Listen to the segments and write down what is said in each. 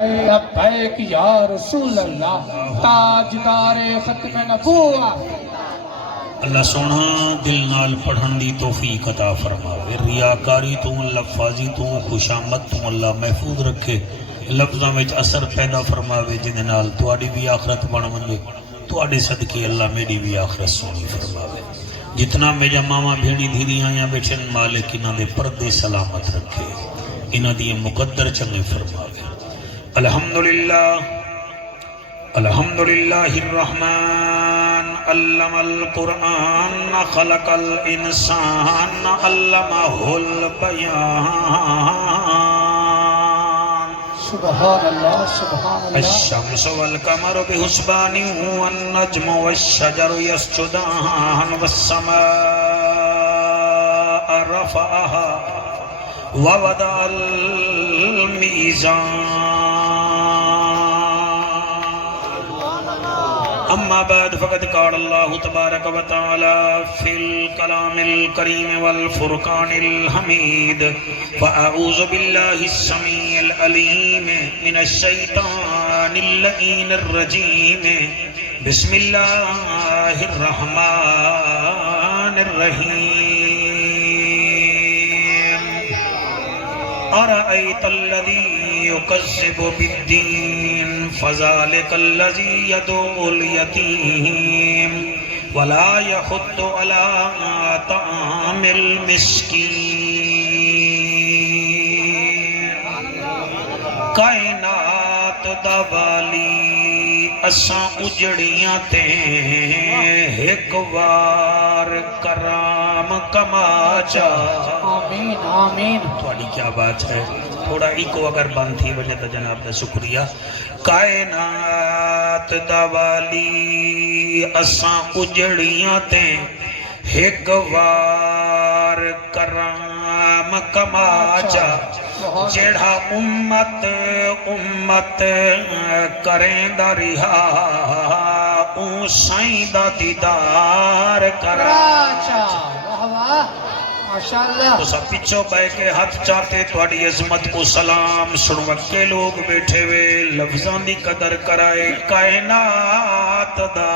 لبیک یا رسول اللہ تاجدار ختم نبوت۔ اللہ سونا دل نال پڑھن دی توفیق عطا فرماوے، ریاکاری تو لفاظی تو خوشامد تو اللہ محفوظ رکھے، لفظاں وچ اثر پیدا فرماوے جن نال تواڈی بھی آخرت بن ونجے، تواڈے صدقے اللہ میری بھی آخرت سونی فرماوے۔ جتنا میرا ماما بھیڑی دھیری آیاں بیٹھن مالک انہاں دے پردے سلامت رکھے، انہاں دی مقدر چنگے فرماوے۔ الحمدللہ الرحمن علم القرآن خلق الانسان علمہ البیان۔ سبحان اللہ سبحان اللہ۔ الشمس والقمر بحسبان والنجم والشجر يسجدان والسماء رفعها ووضع الميزان۔ اما بعد فقد قال الله تبارك وتعالى في الكلام الكريم والفرقان الحميد، فأعوذ بالله السميع العليم من الشيطان اللعين الرجيم، بسم الله الرحمن الرحيم۔ أرأيت الذي يكذب بالدين فذلك الذي يدعو اليتيم ولا يحض على طعام المسكين۔ کائنات دا والی اساں اجڑیاں تے ایک وار کرام کما چا۔ آمین آمین۔ تھوڑی کیا بات ہے، تھوڑا ایکو اگر بند تھی وجہ تو جناب دا شکریہ۔ کائنات دا والی اساں اجڑیاں تے ایک وار کرام کما چا، جیڑا امت کریں دا رہا اون سائیں دا دیدار کرا چا۔ تو سب پیچھو بے کے ہاتھ چاہتے تواڈی عظمت کو سلام سنوکے لوگ بیٹھے ہوئے لفظاں دی قدر کرائے۔ کائنات دا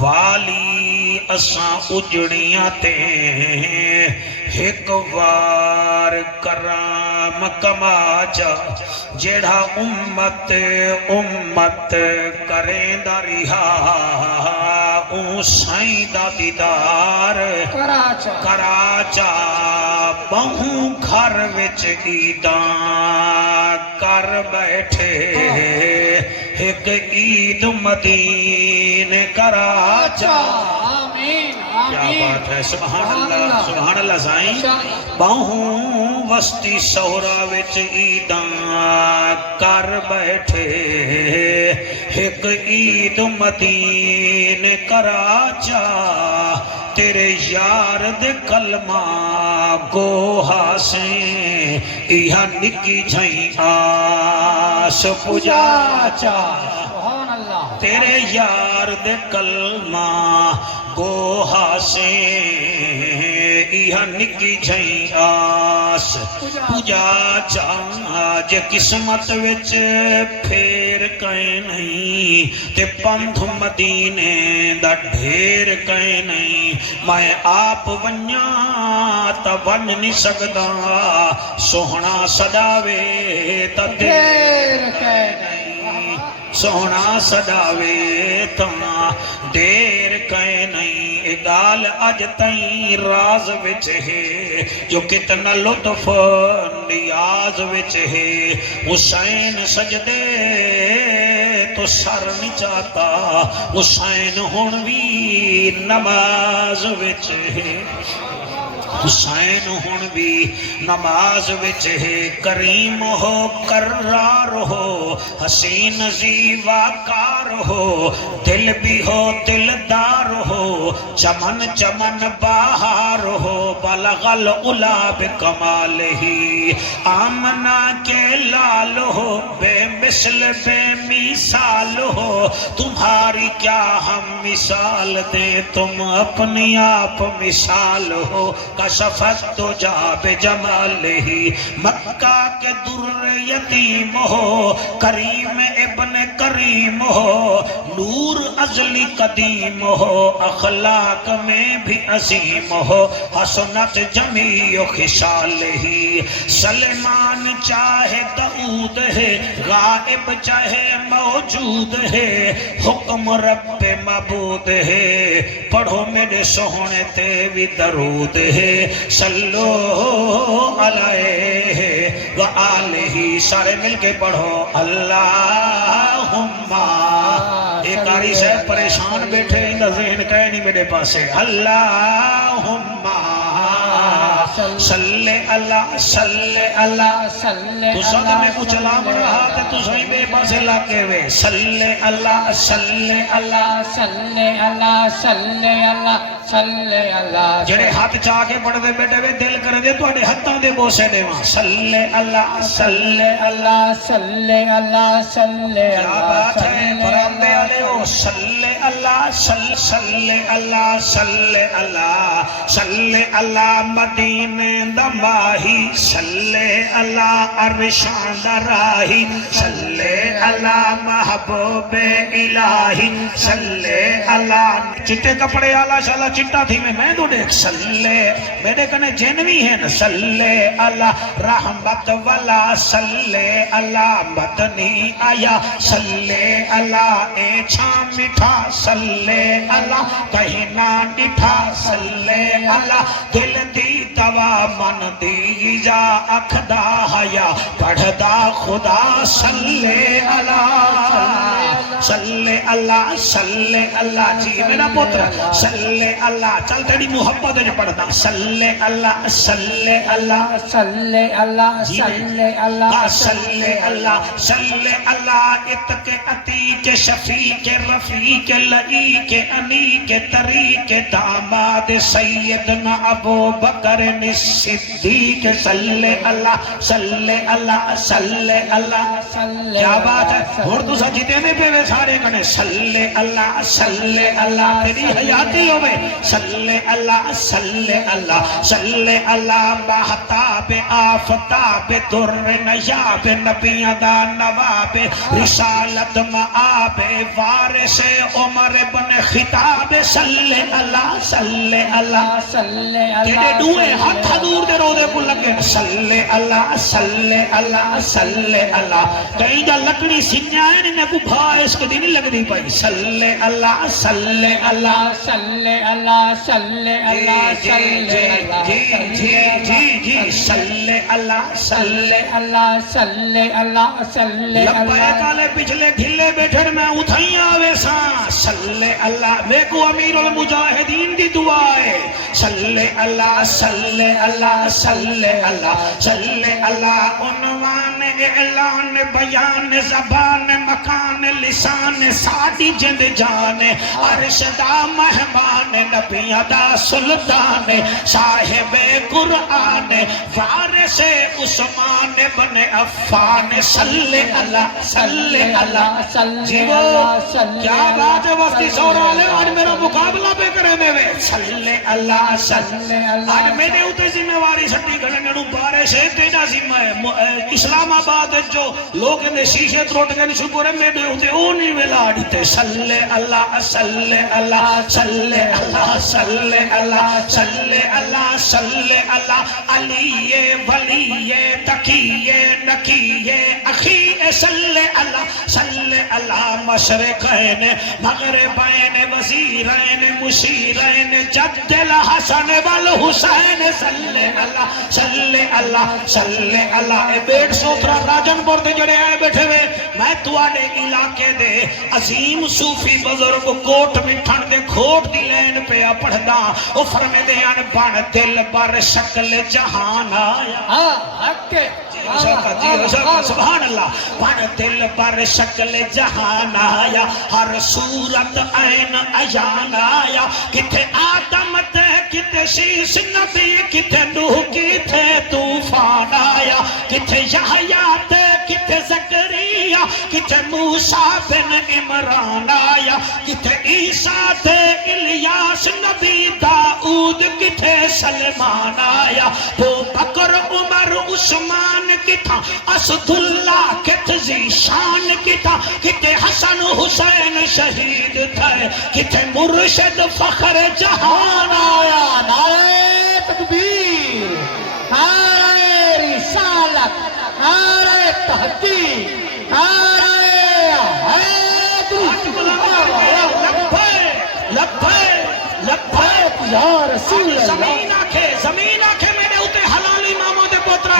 والی اساں اجڑیاں تے ایک وار کرام کما چا، جیڑا امت کریں دا رہا اون سائیں دا دیدار کرا چا۔ بہوں گھر وچ عیداں کر بیٹھے ایک عید مدینے کرا چا۔ کیا بات ہے، سبحان اللہ سبحان اللہ سائیں۔ بہوں وسطی سہرا وچ عیداں کر بیٹھے ایک عید مدینے کرا چا، تیرے یار دے کلمہ گوہا سے ایہا نکی جھائیں آس پجا چا۔ تیرے یار دے کلمہ گوہا سے ایہا نکی جھائیں آس پجا چا۔ جے قسمت وچ پھیر کہیں نہیں تے پندھ مدینے دا ڈھیر کہیں نہیں، میں آپ ونیاں تا ون نہیں سکدا، سوہنا سداوے تا دیر کہیں نہیں، سوہنا سداوے تا دیر کہیں نہیں۔ گال اج تائیں راز وچ ہے جو کتنا لطف نیاز وچ ہے۔ حسین سجدے تو سر نہیں چاہتا، حسین ہن بھی نماز وچ ہے، حسین ہن بھی نماز وچ ہے۔ کریم ہو کرار ہو حسین زیواکار ہو، دل بھی ہو دلدار ہو، چمن چمن بہار ہو، بلغ العلا بکمالہ، آمنہ کے لال ہو، بے مثل بے مثال ہو تمہاری کیا ہم مثال دیں تم اپنی آپ مثال ہو کشفت تو جا بے جمال ہی مکہ کے در یتیم ہو کریم ابن کریم ہو نور ازلی قدیم ہو اخلاق میں بھی عظیم ہو حسنت جمیع خصال ہی سلیمان چاہے داؤد ہے غائب چاہے موجود ہے حکم رب معبود ہے پڑھو میرے سوہنے تے بھی درود ہے صلو علیہ وآلہ سارے مل کے پڑھو اللہم ایک قاری صاحب پریشان بیٹھے اندہ ذہن کہے نہیں میرے پاسے اللہم صلی اللہ صلی اللہ تو ساتھ میں کچھ لام رہا تھے تو صحیح بے پاسے لاکے ہوئے صلی اللہ صلی اللہ صلی اللہ صلی اللہ صلی اللہ جڑے ہاتھ چاہ کے پڑھ دے بیٹھے ہوئے دل کر دے تو اڑے ہتھاں دے بوسے دے وہاں صلی اللہ صلی اللہ صلی اللہ صلی کیا اللہ بات ہے پراندے آلے ہو صلی اللہ صلی اللہ صلی اللہ صلی اللہ مدینے دماہی صلی اللہ عرشان دراہی صلی اللہ محبوب الہی صلی اللہ چٹے کپڑے آلہ شالا چٹا تھی میں تو دیکھ صلی میرے کنے جنوی ہیں صلی اللہ رحمت والا صلی اللہ مدنی آیا صلی اللہ اے چھام مٹھا صلی اللہ کہیں نہ ڈٹھا صلی اللہ دل دی دوا من دی جا اکھدا حیا پڑھدا خدا صلی اللہ صلی اللہ صلی اللہ جی میرا پتر صلی اللہ چل تیری محبت جو پڑھنا صلی اللہ صلی اللہ صلی اللہ صلی اللہ صلی اللہ صلی اللہ اتک عتیق شفیق رفیق لعیق انیق طریق داماد سیدنا ابو بکر صدیق صلی اللہ صلی اللہ صلی اللہ کیا بات ہے اور تو سجدے میں پہ سارے کنے صلی اللہ صلی اللہ تیری حیاتی ہوئے صلی اللہ صلی اللہ صلی اللہ محتاب آفتاب در نیاب نبیہ دا نواب رسالت معاب وارث عمر بن خطاب صلی اللہ صلی اللہ صلی اللہ تیرے دوئے ہاتھ حضور دے رو دے کو لگے صلی اللہ صلی اللہ صلی اللہ کہیں جا لکڑی سنجائن نے کو بھائی اس کے دینی لگ دی پائی صلی اللہ صلی اللہ صلی اللہ صلی اللہ صلی اللہ جی صلی اللہ صلی اللہ صلی اللہ صلی لبائے اللہ کالے پچھلے ڈھلے بیٹھڑ میں اتھائیں آوے ساں صلی اللہ میں کو امیر المجاہدین دی دعائے صلی اللہ صلی اللہ صلی اللہ صلی اللہ عنوان اعلان بیان زبان مکان لسان ساڑی جند جان عرش دا مہمان نبی دا سلطان صاحب قرآن وارث عثمان بن عفان صلی اللہ صلی اللہ جیو کیا بات ہے وقتی سورا لے آج میرا مقابلہ پہ کرے میں صلی اللہ صلی اللہ آج میں نے ہوتے ذمہ واری سٹی گھڑے نڑو بارے سے تیجا ذمہ ہے اسلام آباد جو لوگ نے شیشے تروٹ گئے شکر ہے میں نے ہوتے او نہیں ویلا آڑیتے صلی اللہ صلی اللہ صلی اللہ صلی اللہ صلی اللہ صلی اللہ علی ولی تقی نقی اخی صلی اللہ مشرقین مغربین وزیرین مشیرین جد الحسن والحسین صلی اللہ صلی اللہ اے بیٹ سوترا راجن بورد جڑے آئے بیٹھے ہوئے میں تواڈے علاقے دے عظیم صوفی بزرگ کوٹ مٹھن دے کھوٹ دی لین پہ پڑھدا او فرمے دے ان بن دل بر شکل جہان آیا سبحان اللہ بن دل پر شکل جہان آیا ہر صورت عین عیان آیا کتے آدم تے کتے شیش نبی کتے نوح کتے طوفان آیا کتے یحییٰ تے کتے زکریا کتے موسیٰ بن عمران آیا کتے عیسیٰ دے الیاس نبی داؤد کتے سلمان آیا وہ بکر عمر عثمان کتا اسد اللہ کت زیشان کتا کتے حسن حسین شہید تھے کتے مرشد فخر جہان آیا نعرہ تکبیر، نعرہ رسالت، نعرہ تحقیق، نعرہ حیدری، لبیک لبیک لبیک یا رسول اللہ، زمین آکھے میرے ہوتے حلال اماموں دے پوترہ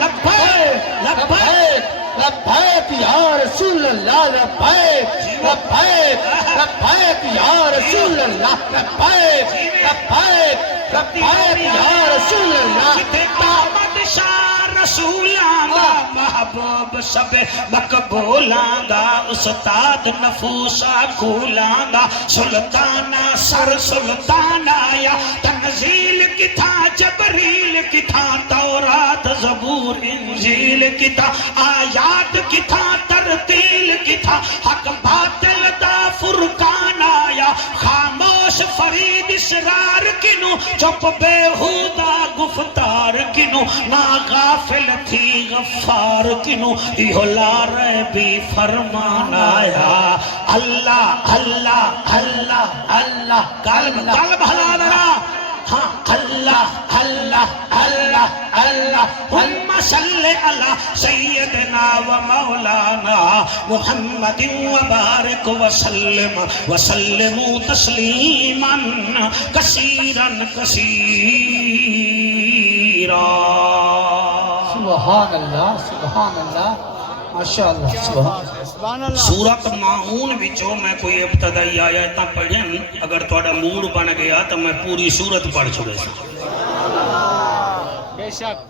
لبیک لبیک لبیک لبیک یا رسول اللہ، لبیک لبیک لبیک یا رسول اللہ، لبیک لبیک لبیک یا رسول اللہ، احمد شاہ رسولاں دا محبوب سب مقبولاں دا استاد نفوسا کھولاں دا سلطانہ سر سلطان آیا تنزیل کتھا جبریل کتھا تورات زبور انجیل کتھا آیات کتھا ترتیل کتھا حق باطل دا فرقان آیا خاموش فرید اسرار کنو چپ بےہودہ گفتار کنو نا غافل تھی غفار کنو یہ لارے بھی فرمان آیا اللہ اللہ اللہ اللہ قلب حلال رہا ہاں اللہ اللہ اللہ اللہ اللہم صلی علی سیدنا و مولانا محمد و بارک وسلم وسلم تسلیما کثیرا کثیرا سبحان اللہ سبحان اللہ ماشاءاللہ سبحان اللہ۔ سورت ماعون وچوں میں کوئی ابتدائی آیتاں پڑھیں اگر تھوڑا موڈ بن گیا تو میں پوری سورت پڑھ چھوڑے سا۔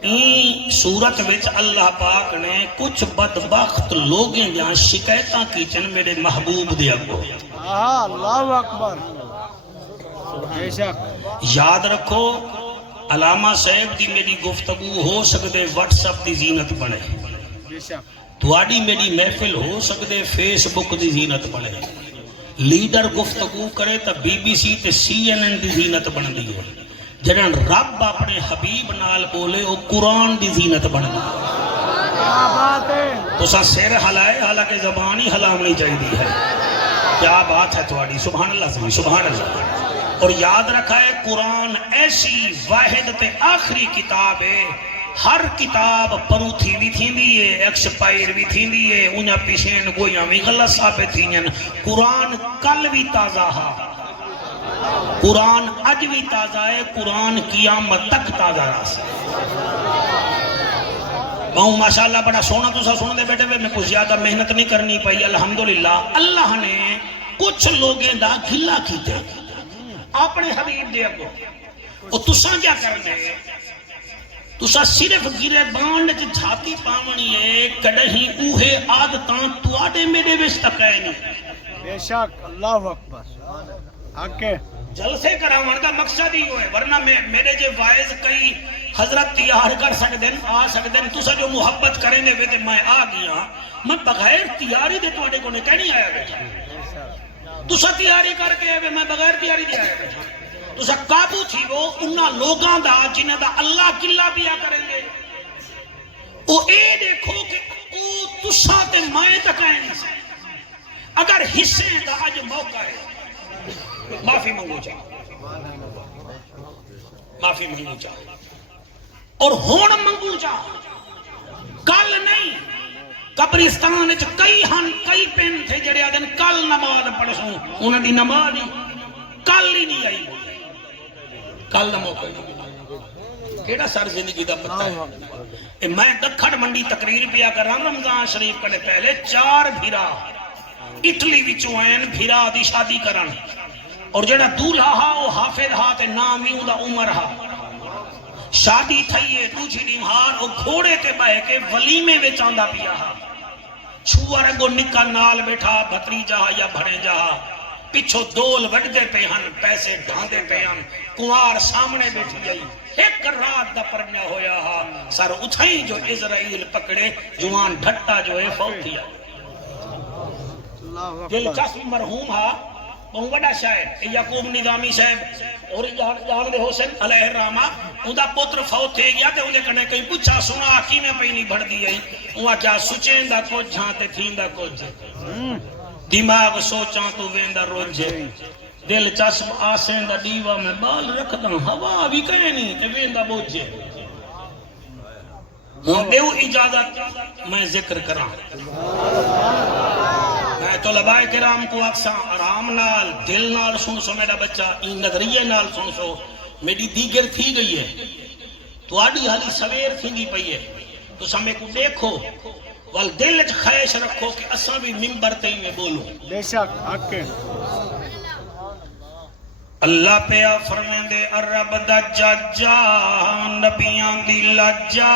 این سورت وچ اللہ پاک نے کچھ بدبخت لوگیں جہاں شکایتاں کیچن میرے محبوب دے اگو۔ اللہ اکبر، بے شک یاد رکھو علامہ صاحب دی میری گفتگو ہو سکتے واٹس اپ دی زینت بنے، بے شک تواڈی میری محفل ہو سکتے فیس بک دی زینت بنے، لیڈر گفتگو کرے تا بی بی سی تے سی این این دی زینت بن دی ہے، جنہاں رب اپنے حبیب نال بولے وہ قرآن دی زینت بن دی ہے۔ کیا بات ہے، تو سا سیر حلائے حالانکہ زبان ہی حلامنی چاہیے ہے۔ کیا بات ہے تواڈی، سبحان اللہ سے سبحان اللہ۔ اور یاد رکھا ہے قرآن ایسی واحد تے آخری کتاب ہے، ہر کتاب پروتھی بھی تھی دیئے ایکسپائر بھی تھی دیئے انہا پیشین گویاں بھی غلط ثابت تھیں۔ قرآن کل بھی تازہ ہے، قرآن اج بھی تازہ ہے، قرآن قیامت تک تازہ رہا۔ بہوں ماشاءاللہ بڑا سونا تو سا سونا دے بیٹے میں کچھ زیادہ محنت نہیں کرنی پائی، الحمدللہ اللہ نے کچھ لوگیں دا گھلا کیتے اپنے حبیب دے اگو۔ اور تساں کیا کرنے تسا صرف گرے بانڈ چ جھاتی پاونی ہے، کڑہی اوہے عادتاں تواڈے میرے وچ تک ہے نہیں۔ بے شک اللہ اکبر، حق ہے، جلسے کراون دا مقصد ہی ہوئے، ورنہ میرے جے وائز کئی حضرت تیار کر سکتے ہیں آ سکتے ہیں، تسا جو محبت کریں دے وے تے میں آ گیا، میں بغیر تیاری دے تواڈے کو نہیں کہنی آیا بیٹھا، تسا تیاری کر کے آئے میں بغیر تیاری دے آیا بیٹھا، تسا قابو تھی وہ انہاں لوگاں دا جنہیں دا اللہ کلا پیا کریں گے، او اے دیکھو کہ او تسا تے میں تک آئے نہیں سے، اگر حصے دا اج موقع ہے معافی منگو چاہ، معافی منگو چاہ، اور ہون منگو چاہ، کل نہیں۔ قبرستان وچ کئی پین تھے جڑے آدن کل نماز پڑھسوں، انہاں دی نماز ہی کل ہی نہیں آئی، کل دا موقع نہیں، کیڑا سر زندگی دا پتہ ہے۔ میں دکھڑ منڈی تقریر پیا کر رہا رمضان شریف کرنے پہلے 4 بھیرا اٹلی وچوں آئین بھیرا دی شادی کرن، اور جڑا دولہا ہا وہ حافظ ہا تے نامیوں دا عمر ہا، شادی تھئیے دوجھی نمہار وہ گھوڑے تے بہ کے ولیمے وچ آندا پیا ہا، چھوار اگو نکا نال بیٹھا بھتریجا یا بھڑیجا، پچھو دول وڈدے پہ ہن پیسے ڈھاندے پہ ہن، کنوار سامنے بیٹھی گئی، ایک رات دا پرنیا ہویا ہا، سر اتھائی جو اسرائیل پکڑے جوان ڈھٹا جو ہے فوت کیا۔ اللہ اکبر دلچسپ مرحوم ہا بہت بڑا شاعر یعقوب نظامی صاحب اور جان دے حسین علیہ الرحمہ اوندا پتر فوت تھے گیا تے اونجے کنے کئی پوچھا سنا کی میں پئی نہیں بڑھدی آئی اواں کیا سچیں دا کچھ ہاں تے تھیندا کچھ دماغ سوچاں تو ویندا روج دل چشم آسیں دا دیوا میں بال رکھدا ہوا بھی کہیں نہیں تے ویندا بوجھ دیو اجازت میں ذکر کراں میں طلباء کرام کو اکثر آرام نال دل نال سن سو میرا بچہ این نظریے نال سن سو میری دیگر تھی گئی ہے تو آڈی حالی سویر تھی گی پئی ہے تو سمیں کو دیکھو وال دل خیش رکھو کہ اساں بھی ممبر تے میں بولوں بے شک حق ہے اللہ پیا فرمین دے عرب دا جاجا نبیان دی لجا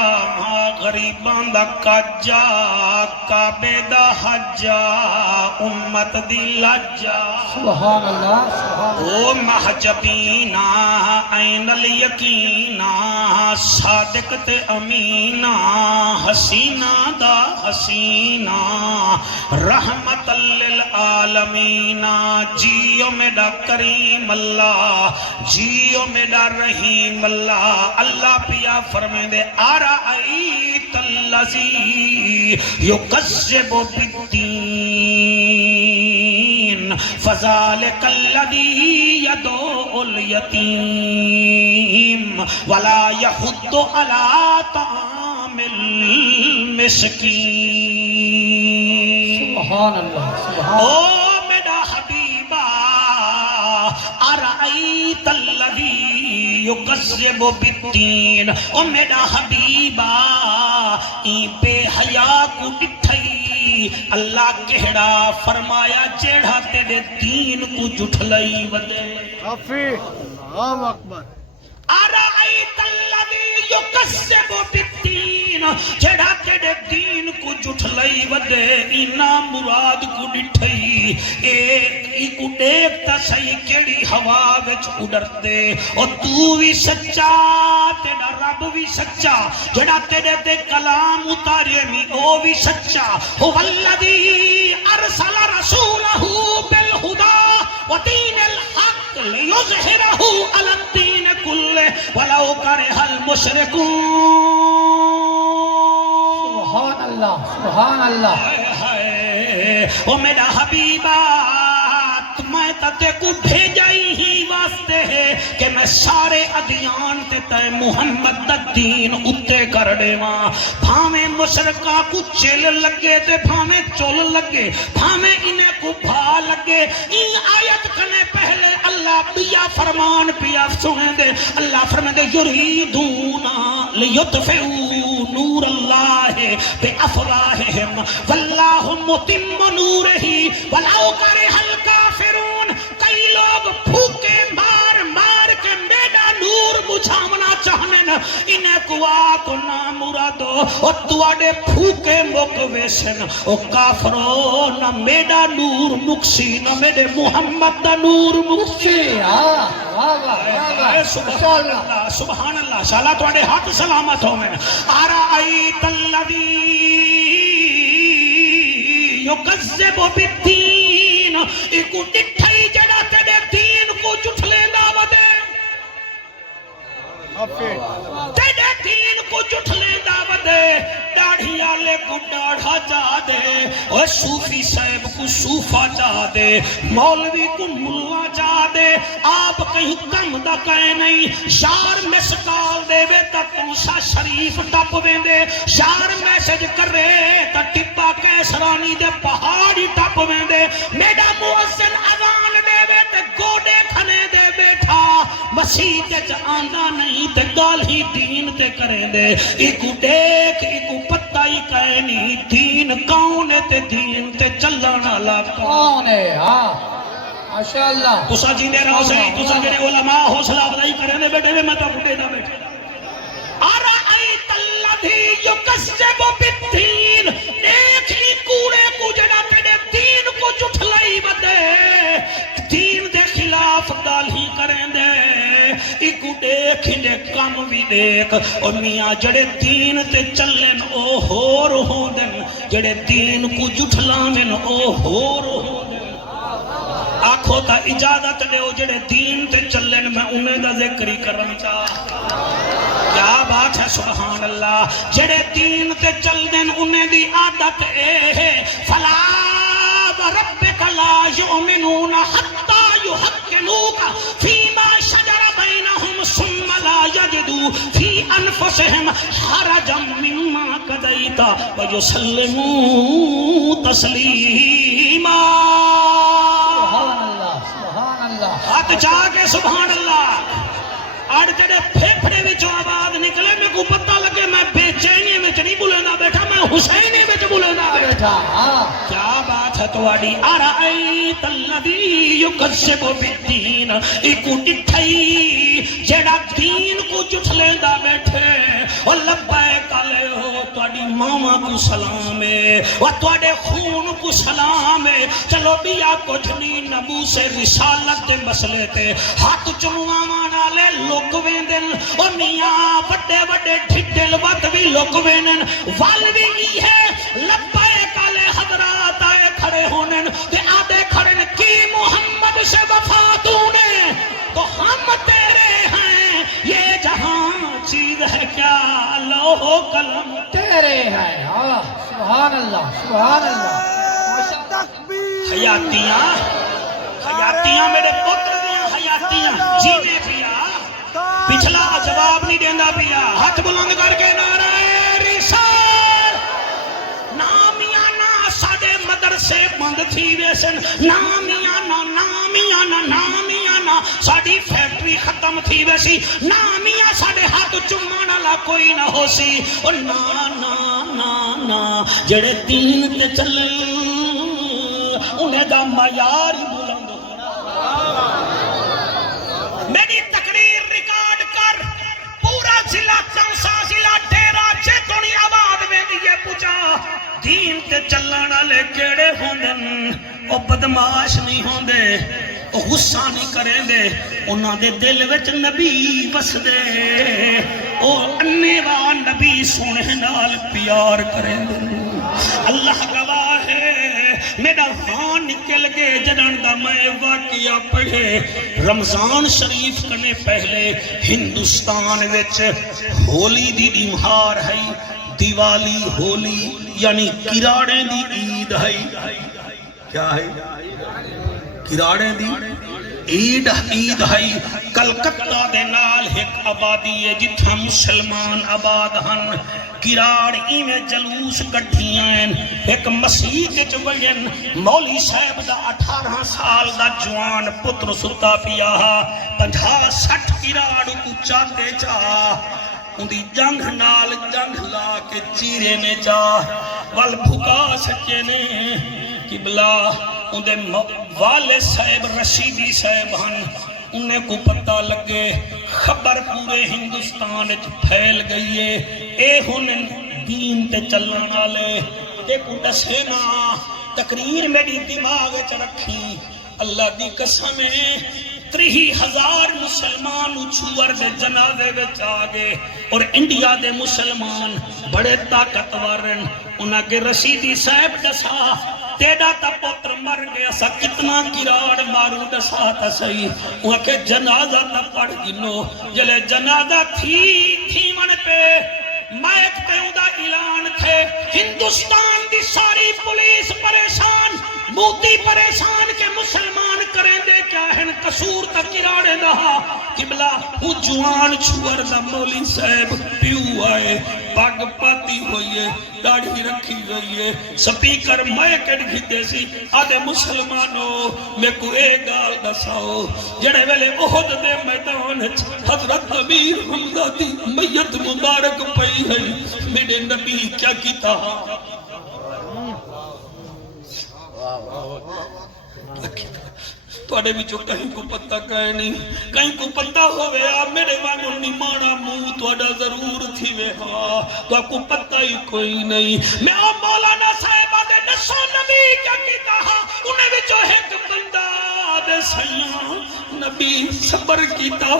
غریبان دا کجا کعبے دا حجا امت دی لجا سبحان اللہ سبحان او محجبینا این الیقینا صادق تے امینا حسینہ دا حسینہ رحمت للعالمین جیو میرا کریم اللہ جیو میرا رحیم اللہ اللہ پیا فرمائیں دے آرائیت اللذی یکذب بالدین فذالک اللذی یدعو الیتیم ولا یحد علی طعام المسکین سبحان اللہ سبحان او میرا حبیبہ ارائیت الذی یکذب بالدین او میرا حبیبہ این بے حیا کو ڈٹھئی اللہ کہڑا فرمایا جیڑا تیرے دین کو جھٹلئی ودے کافی اللہ اکبر ارائیت الذی یکذب بالدین جیڑا تیرے دین کو جھٹلئی ودے اینا مراد کو ڈٹھئی ایک کو دیکھتا صحیح کیڑی ہوا وچ اڑتے اور تو بھی سچا تیرا رب بھی سچا جڑا تیرے تے کلام اتارے میں او بھی سچا هو الذی ارسل رسولہ بالہدی ودین الحق لیظہرہ علی الدین کلہ ولو کرہ المشرکون سبحان اللہ سبحان اللہ او میرا حبیبہ میں تے کو بھیجائی ہی واسطے ہے کہ میں سارے ادیان تے تے محمد دا دین اتے کر دے ماں بھامیں مشرکہ کو چل لگے تے بھامیں چول لگے بھامیں انہیں کو بھا لگے این آیت کنے پہلے اللہ پیا فرمان پیا سنے دے اللہ فرمان دے یریدونا لیطفئوا نور اللہ بے افواہہم واللہ متم نورہ ولو کرہ الکافرون کئی لوگ پھوکے مار مار کے میرا نور بجھامنا چاہنے نا انہیں کو آکو نا مرادو اور توڑے پھوکے مکویسن او کافرو نا میرا نور مکسی نا میرے محمد دا نور مکسی سبحان اللہ سبحان اللہ شالا توڑے ہاتھ سلامت ہو میں آرائیت الذی یکذب بالدین ایکو ڈٹھائی جڑا تیرے دین کو جھٹلے دعوہ دے تیرے دین کو جھٹلے دعوہ دے داڑھی آلے کو داڑھا جا دے اور صوفی صاحب کو صوفہ جا دے مولوی کو ملہ جا دے آپ کہیں کم دا کہے نہیں شار مسکال دے وے تا تونسا شریف ٹپ ویندے شار میسج کر رہے تا ٹپا کیسرانی دے پہاڑی ٹپ ویندے میڈا موزن اذان دے وے تے گوڑے کھنے دے بیٹھا مسیح تے آندہ نہیں تے گال ہی دین تے کریں دے ایکو دیکھ ایکو پتہ ہی کہے نہیں دین کون ہے تے دین تے چلانا لگا کون ہے ہاں ماشاءاللہ تسا جیندے رہو سے تسا جڑے علماء حوصلہ افزائی کریں دے بیٹھے میں تو بڑے دا بیٹھے ارائیت الذی یکذب بالدین دیکھ لی کوڑے کو جڑا تیرے دین کو جھٹلائی ودے دین دے خلاف گال ہی کریں دے ایکو دیکھ دے کام بھی دیکھ اور میاں جڑے دین تے چلن او ہور ہو دن جڑے دین کو جھٹلامن او ہور ہو آکھو تا اجازت دیو جڑے دین تے چلن میں انہیں دا ذکر ہی کرنا چاہ کیا بات ہے سبحان اللہ جڑے دین تے چلن انہیں دی عادت اے فلا وربک لا یؤمنون حتی یحکموک فیما شجر بینہم ثم لا یجدوا فی انفسہم حرجا مما قضیت ویسلموا تسلیما سبحان اللہ ہاتھ جا کے سبحان اللہ آڑ جڑے پھیپھڑے وچوں آواز نکلے میں کو پتہ لگے میں بے چینی وچ نہیں بولنا بیٹھا میں حسینی وچ بولنا بیٹھا کیا بات ہے تواڈی ارائیت الذی یکذب بالدین ایکو ڈٹھئی جڑا دین کو جھٹلیندا بیٹھے او لبیک علیہ تواڈی ماما کو سلام ہے او تواڈے خون کو سلام ہے چلو بیا کچھ نہیں نبو سے رسالت دے مسئلے تے ہاتھ چلواواں نالے لوک ویندن او میاں بڑے بڑے ڈھڈل وت بھی لوک ویندن وال بھی ہے لبیک علیہ حضرات آئے کھڑے ہونن تے آدھے کھڑے کی محمد سے وفا تونے تو ہم تیرے ہیں یہ جہاں چیز ہے کیا لوح و قلم تیرے ہیں سبحان اللہ سبحان اللہ حیاتیاں میرے پتر دیاں حیاتیاں جینے پیا پچھلا جواب نہیں دینا پیا ہاتھ بلند کر کے نعرہ رسال نامیانا ساڑے مدرسے بند تھی ویسن نامیانا ساڑی فیکٹری ختم تھی ویسی نامیا ساڑے ہاتھ چمانا لا کوئی نہ ہو سی اور نا جڑے دین تے چلے انہیں دا معیار ہی بلند ہونا میری تقریر ریکارڈ کر پورا ضلع چنسا ضلع ڈیرا چیتونی آباد میں دیئے پوچھا دین تے چلانا لے کیڑے ہوندن او بدماش نہیں ہوندے او غصہ نہیں کریں دے انہاں دے دل وچ نبی بس دے او انیواں نبی سونے نال پیار کریں دے اللہ گواہ ہے میرا ہاں نکل گئے جنان دا میں واقعہ پڑھے رمضان شریف کنے پہلے ہندوستان وچ ہولی دی دیمہار ہے دیوالی ہولی یعنی کراڑے دی عید ہے کیا ہے کراڑے دی عید ہے کلکتہ دے نال ایک آبادی ہے جتھا مسلمان آباد ہن کراڑ میں جلوس کٹھیاں ہیں ایک مسیح کے چوئین مولی صاحب دا 18 سال دا جوان پتر ستا پیا 50-60 کراڑ کو چاہتے چاہ اندی جنگ نال جنگ لا کے چیرے نے چاہ وال بھکا سکے نے قبلہ اندے والے صاحب رشیدی صاحب ہن انہیں کو پتہ لگے خبر پورے ہندوستان پھیل گئی ہے اے ہونے دین تے چلنا والے اے کو دسے نا تقریر میری دماغ چ رکھی اللہ دی قسم ہے 30,000 مسلمان چھوڑ دے جنازے وچ آگے اور انڈیا دے مسلمان بڑے طاقتور ہیں انہاں کے رشیدی صاحب دسا تیڑا تا پتر مر گیا سا کتنا کراڑ مارو دسا تا صحیح وہاں کے جنازہ تا پڑھ گنو جلے جنازہ تھی من پہ مائک تے ادا اعلان تھے ہندوستان دی ساری پولیس پریشان موتی پریشان کے مسلمان کریں دے کیا ہیں قصور تک کراڑے دہا قبلہ وہ جوان چھوڑ دا مولی صاحب پیو آئے پاگ پاتی ہوئیے داڑھی رکھی ہوئیے سپیکر مائکٹ گھتے سی آدھے مسلمانوں میں کو ایک گال دساؤ جڑے ویلے احد دے میدان حضرت امیر حمزہ دی میت مبارک پئی ہے میرے نبی کیا کیتا توڑے بھی جو کہیں کو پتہ کہے نہیں کہیں کو پتہ ہوئے آپ میرے وانگو نیمانا منہ توڑا ضرور تھی وے ہاں تو آپ کو پتہ ہی کوئی نہیں میں اور مولانا صاحبہ دے نسو نبی کیا کیتا ہاں انہیں بھی جو ایک بندہ دے سیاں نبی صبر کیتا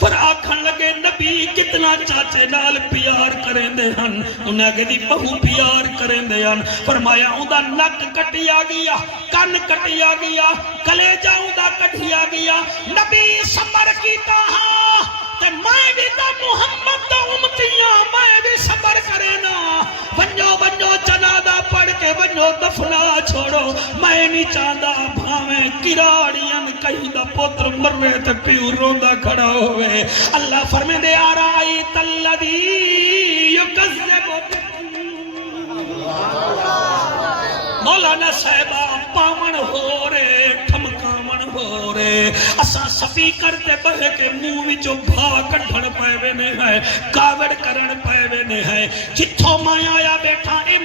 پر آکھن لگے نبی کتنا چاچے نال پیار کریں دے ہن انہیں آگے دی بہو پیار کریں دے ہن فرمایا اوندا نک کٹیا گیا کن کٹیا گیا کلیجہ اوندا کٹیا گیا نبی صبر کیتا تے میں بھی تا محمد دا امتیاں میں بھی صبر کرے نا بنجو جنازہ پڑھ کے بنجو دفنا چھوڑو میں نہیں چاہتا بھاویں کراڑیاں کہیں دا پوتر مرنے تے پیو روندا کھڑا ہوئے اللہ فرمے دے آرائیت الذی یکذب مولانا صاحبہ پامن ہو رے ٹھمکامن ہو رے اساں سپیکر تے بہے کے منہ وچوں بھا کڈھن پئے وینے ہے کاوڑ کرن پئے وینے ہے جتھوں میں آیا بیٹھا اے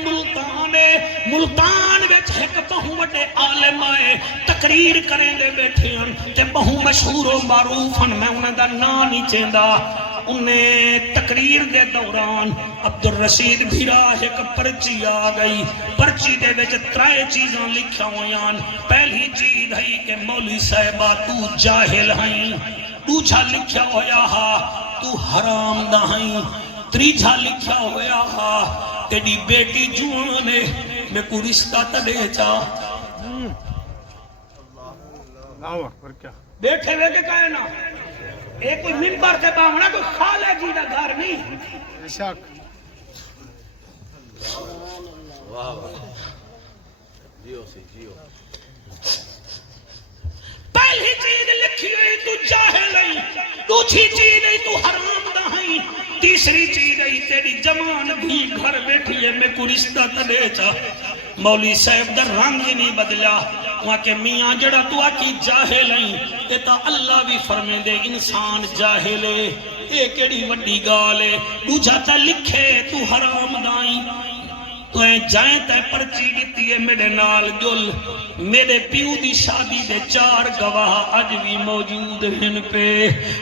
ملتان وچ ایک بہو وڈے عالم آئے تقریر کریں دے بیٹھے ہن تے بہو مشہور و معروف ہن میں انہاں دا نام نہیں چیندا انہیں تقریر دے دوران عبدالرشید بھیرا ایک پرچی آ گئی پرچی دے وچ ترائے چیزاں لکھا ہویاں پہلی چیز ہے کہ مولوی صاحبہ تو جاہل ہیں دوجھا لکھا ہویا ہا تو حرام دا ہیں تریجھا لکھا ہویا ہا تیری بیٹی جوان ہے میں کو رشتہ تڑے چا اللہ اکبر کیا بیٹھے ہوئے کے کہے نا ایک کوئی منبر سے باہنا کوئی خالہ جی دا گھر نہیں بے شک پہلی چیز لکھی ہوئی تو جاہل ہے دوسری چیز ہے تو حرام دا ہے تیسری چیز ہے تیری جوان بھی گھر بیٹھی ہے میں کو رشتہ تڑے چا مولوی صاحب در رنگ ہی نہیں بدلا وہاں کے میاں جڑا تو آکی جاہل ہیں تے تا اللہ بھی فرمے دے انسان جاہل ہے اے کیڑی وڈی گال ہے دوجھا تا لکھے تو حرام دائیں تو اے جائیں تے پرچی گیتی ہے میرے نال جل میرے پیو دی شادی دے 4 گواہ اج بھی موجود ہیں پہ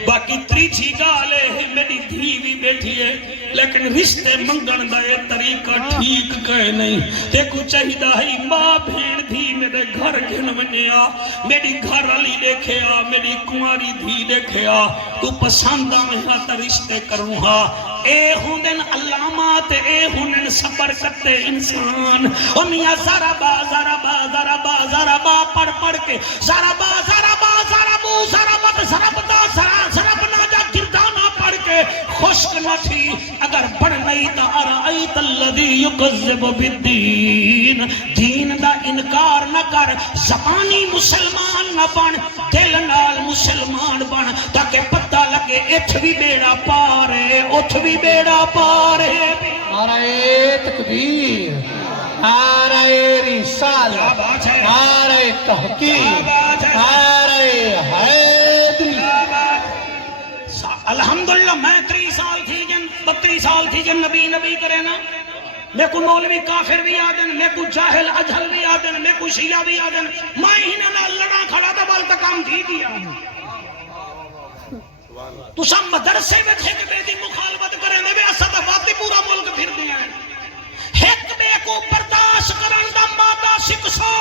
باقی تریچھی گالے میری دھی بھی بیٹھی ہے لیکن رشتے منگن دا یہ طریقہ ٹھیک کہے نہیں دیکھو چاہیدہ ہی ماں بھین دھی میرے گھر گھن منیا میری گھر علی دیکھے آ میری کنواری دھی دیکھے آ تو پسند آمہا تا رشتے کروں ہاں اے ہوندن علامات اے ہوندن صبر کرتے انسان او میاں زربا زربا زربا زربا پڑھ پڑھ کے زربا زربا زربو زربت زربتا زربنا جا گردانا پڑھ کے خشک نہ تھی اگر پڑھ نہیں تا ارائیت الذی یکذب بالدین دین دا انکار نہ کر زبانی مسلمان نہ بن دل نال مسلمان بن تاکہ پتہ لگے اٹھ بھی بیڑا پارے اٹھ بھی بیڑا پارے نعرہ تکبیر نعرہ رسالت نعرہ تحقیق نعرہ حیدری الحمدللہ میں 30 سال تھی جن 32 سال تھی جن نبی کرے نا میں کو مولوی کافر بھی آدن میں کو جاہل اجھل بھی آدن میں کو شیعہ بھی آدن میں ہی نہ لڑا کھڑا تھا بال تک کام تھی دیا تو سب مدرسے میں تھے کہ بیدی مخالفت کریں دے بے اسد واقعی پورا ملک پھر دیا ہے ایک بے کو برداشت کرن دا مادہ سکسو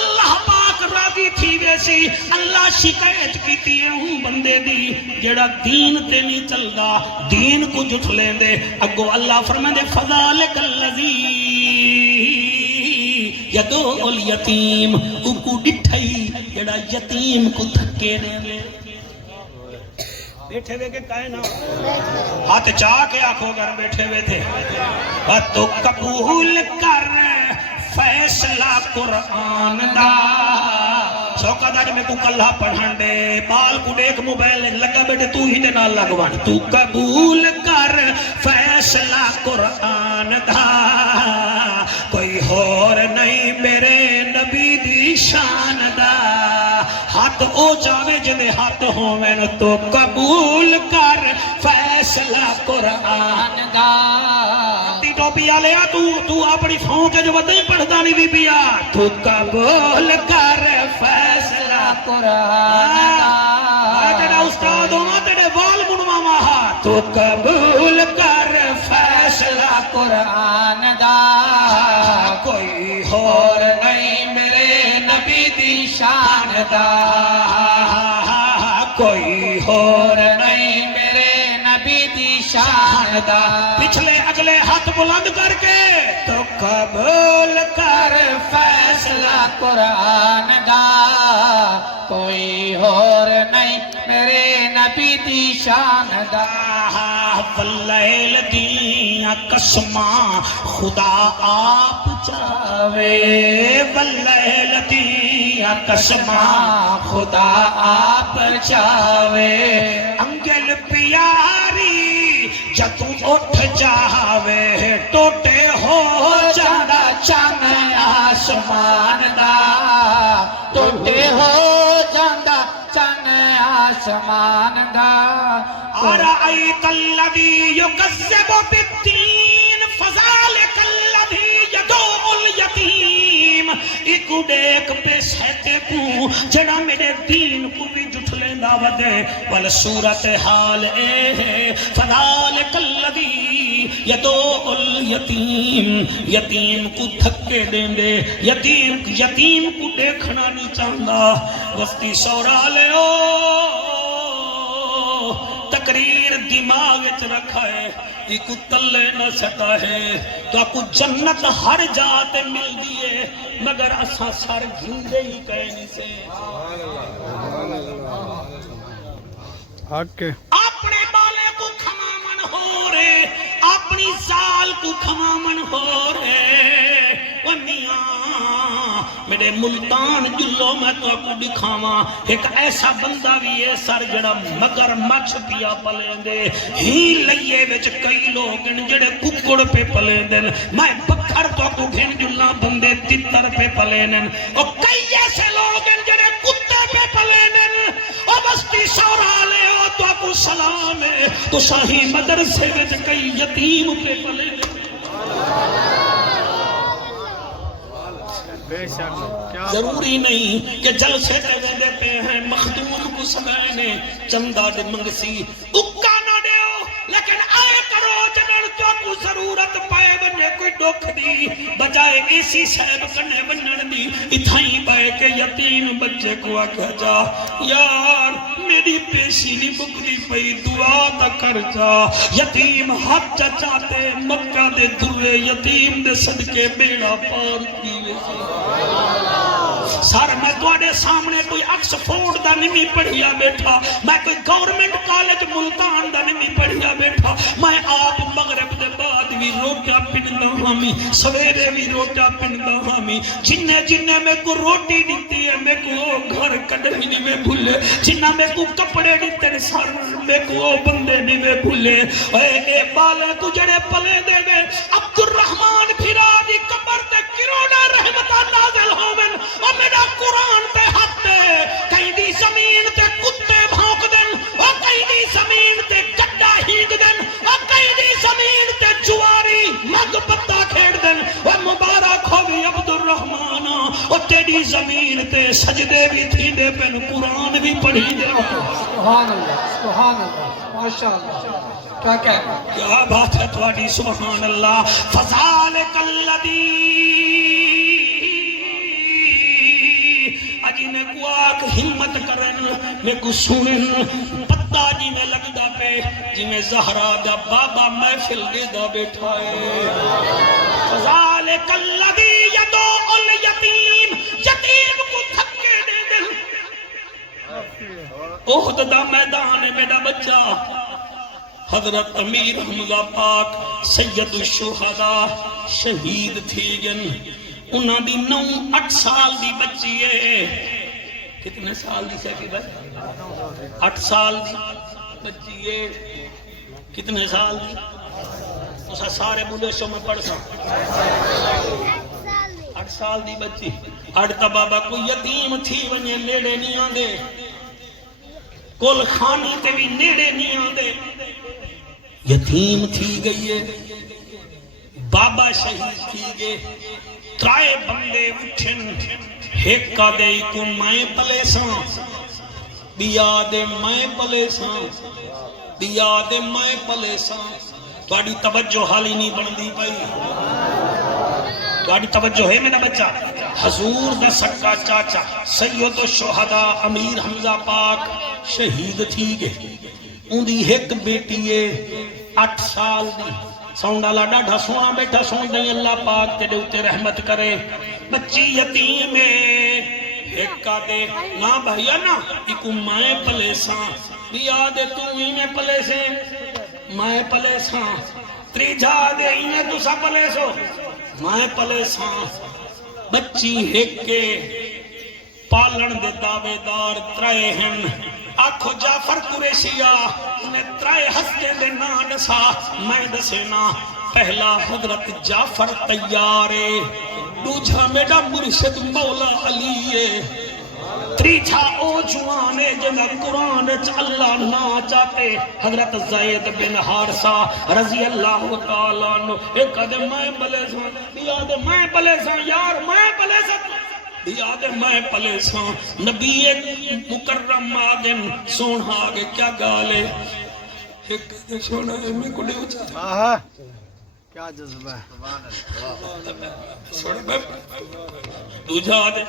اللہ پاک راضی تھی ویسی اللہ شکایت کیتی ہے ہوں بندے دی جڑا دین تے نہیں چل دا دین کو جھٹ لیں دے اگو اللہ فرمائے دے فذالک اللذی یدو الیتیم اکو ڈٹھائی جڑا یتیم کو تھکے رہے دے بیٹھے ہوئے کے کہے نا ہاتھ چاہ کے آنکھوں گھر بیٹھے ہوئے تھے تو قبول کر فیصلہ قرآن دا شوقہ دا جب میں کو کلہ پڑھن دے بال کو دیکھ موبائل لگا بیٹھے تو ہی دے نال لگوان تو قبول کر فیصلہ قرآن دا کوئی اور نہیں میرے نبی دی شان دا ہاتھ او چاہے جنہیں ہاتھ ہوئے تو قبول کر فیصلہ قرآن دا تی ٹوپی آلے تو اپنی فون کے جو بدیں پڑھتا نہیں بھی پیا تو قبول کر فیصلہ قرآن دا تیرا استاد ہوں تیرے وال منوا ماہا تو قبول کر فیصلہ قرآن دا کوئی اور نہیں میرے نبی دی شان دا کوئی اور نہیں میرے نبی دی شان دا پچھلے اگلے ہاتھ بلند کر کے تو قبول کر فیصلہ قرآن دا کوئی اور نہیں میرے نبی دی شان دا واللیل دیاں قسماں خدا آپ چاہے واللیل دیاں قسماں خدا آپ چاہے انگل پیاری جدو اٹھ جاوے ٹوٹے ہو جاندہ چن آسمان دا ٹوٹے ہو جاندہ چن آسمان دا أرأيت الذي يكذب بالدين فذلك الذي يدعو اليتيم ایکو دیکھ پہ سہتے کو جڑا میرے دین کو بھی جھٹلے دعوت ہے وال صورتحال اے ہے فذلك الذي يدعو اليتيم یتیم کو دھکے دیں دے یتیم کو دیکھنا نہیں چاہتا وقتی سورا لے تقریر دماغ وچ رکھا ہے ایک تلے نہ سکا ہے تو آکو جنت ہر جاتے مل دیئے مگر اساں سر گھندے ہی کہنی سے حق کے اپنے بالے کو کھمامن ہو رہے اپنی سال کو کھمامن ہو رہے وہ میاں میرے ملتان جلو میں تو آپ کو دکھاواں ایک ایسا بندہ بھی ہے سر جڑا مگر مچھ پیا پلیں دے ہی لئیے وچ کئی لوگ جڑے ککڑ پہ پلیں دے میں بکھر تو آپ کو گھن جلنا بندے تتر پہ پلیں دے اور کئی ایسے لوگ جڑے کتے پہ پلیں دے اور بستی سورا لے ہو تو آپ کو سلام ہے تو شاہی مدرسے وچ کئی یتیم پہ پلیں دے بے شک کیا ضروری نہیں کہ جلسے دے دیتے ہیں مخدوم کو سمائنے چندہ دے منگسی اکا نہ دیو لیکن آئے کرو جنر تو کو ضرورت پائے بنے کوئی ڈوکھ دی بجائے ایسی صاحب کرنے بنن دی اتھائیں پائے کہ یتیم بچے کو آکھا جا یار میری پیشی نہیں بکری پئی دعا تا کر جا یتیم ہاتھ چاہتے مکہ دے دھوے یتیم دے صدقے بیڑا پار کیوے سر میں توڑے سامنے کوئی آکسفورڈ دا نہیں پڑھیا بیٹھا میں کوئی گورنمنٹ کالج ملتان دا نہیں پڑھیا بیٹھا میں آپ مغرب دے بعد بھی روٹا پندا ہامی سویرے بھی روٹا پندا ہامی جننے میں کو روٹی دیتی ہے میں کو گھر کڑھنی نہیں میں بھولے جنہ میں کو کپڑے دیتے سر میں کو بندے نہیں میں بھولے اے بالے کو جڑے پلے دے گئے عبد الرحمن بھیرا دی قبر تے کروڑا رحمتہ نازل ہومن اور میرا قرآن تے حق تے کہیں دی زمین تے کتے بھونک دن اور کہیں دی زمین تے گڈا ہینگ دن اور کہیں دی زمین تے جواری مگ پتا کھیڑ دن اور مبارک ہوگی عبد الرحمن اور تیری زمین تے سجدے بھی تھی دے پن قرآن بھی پڑھی دے سبحان اللہ ماشاءاللہ کیا کہہ کیا بات ہے تواڈی سبحان اللہ فذالک الذی اجی نے کو آکھ ہمت کرن میں کو سنن پتہ جی میں لگدا پہ جی میں زہرا دا بابا محفل دے دا بیٹھا ہے فذالک الذی یدعو الیتیم یتیم کو تھکے دے دل احد دا میدان ہے میرا بچہ حضرت امیر حمزہ پاک سید الشہداء شہید تھی جن انہاں دی 9-8 سال دی بچی ہے کتنے سال دی سے کی 8 سال دی بچی ہے کتنے سال دی اسا سارے بولے شو میں پڑھ سا 8 سال دی بچی اڑتا بابا کوئی یتیم تھی ونجے نیڑے نہیں آندے کل خانی تے بھی نیڑے نہیں آندے یتیم تھی گئی ہے بابا شہید تھی گئے ترائے بندے اٹھن ہیکا دے کو میں پلے ساں بیا دے میں پلے ساں بیا دے میں پلے ساں تواڈی توجہ حالی نہیں بندی پئی گاڑی توجہ ہے میرا بچہ حضور دا سکا چاچا سید الشہداء امیر حمزہ پاک شہید تھی گئے ان دی ایک بیٹی ہے 8 سال دی سونڈا لاڈا ڈھا سونا بیٹھا سون دیں اللہ پاک تیرے اتے رحمت کرے بچی یتیم ہے ایک کا دے نا بھائیا نا ایکو مائیں پلے ساں بیا دے تو ہی میں پلے سے مائیں پلے ساں تری جا دے ہی میں تو سا پلے سو مائیں پلے ساں بچی ایک کے پالن دے دعوے دار ترائے ہیں آنکھو جعفر قریشیہ انہیں ترائے ہستے دے نا ڈسا میں دسینا پہلا حضرت جعفر تیارے دوجھا میڈا مرشد مولا علیے تریجھا او جوانے جنہ قرآن اللہ نا چاہتے حضرت زید بن حارثہ رضی اللہ تعالیٰ عنہ ایک آدھے میں بلے ساں یاد میں بلے ساں یار میں بلے ساں یاد میں پلے ساں نبی ایک مکرم آگن سونا آگے کیا گالے ایک آدھے سونا ہے میں کڑے ہو چاہتا کیا جذبہ ہے سونا میں دوجھا دے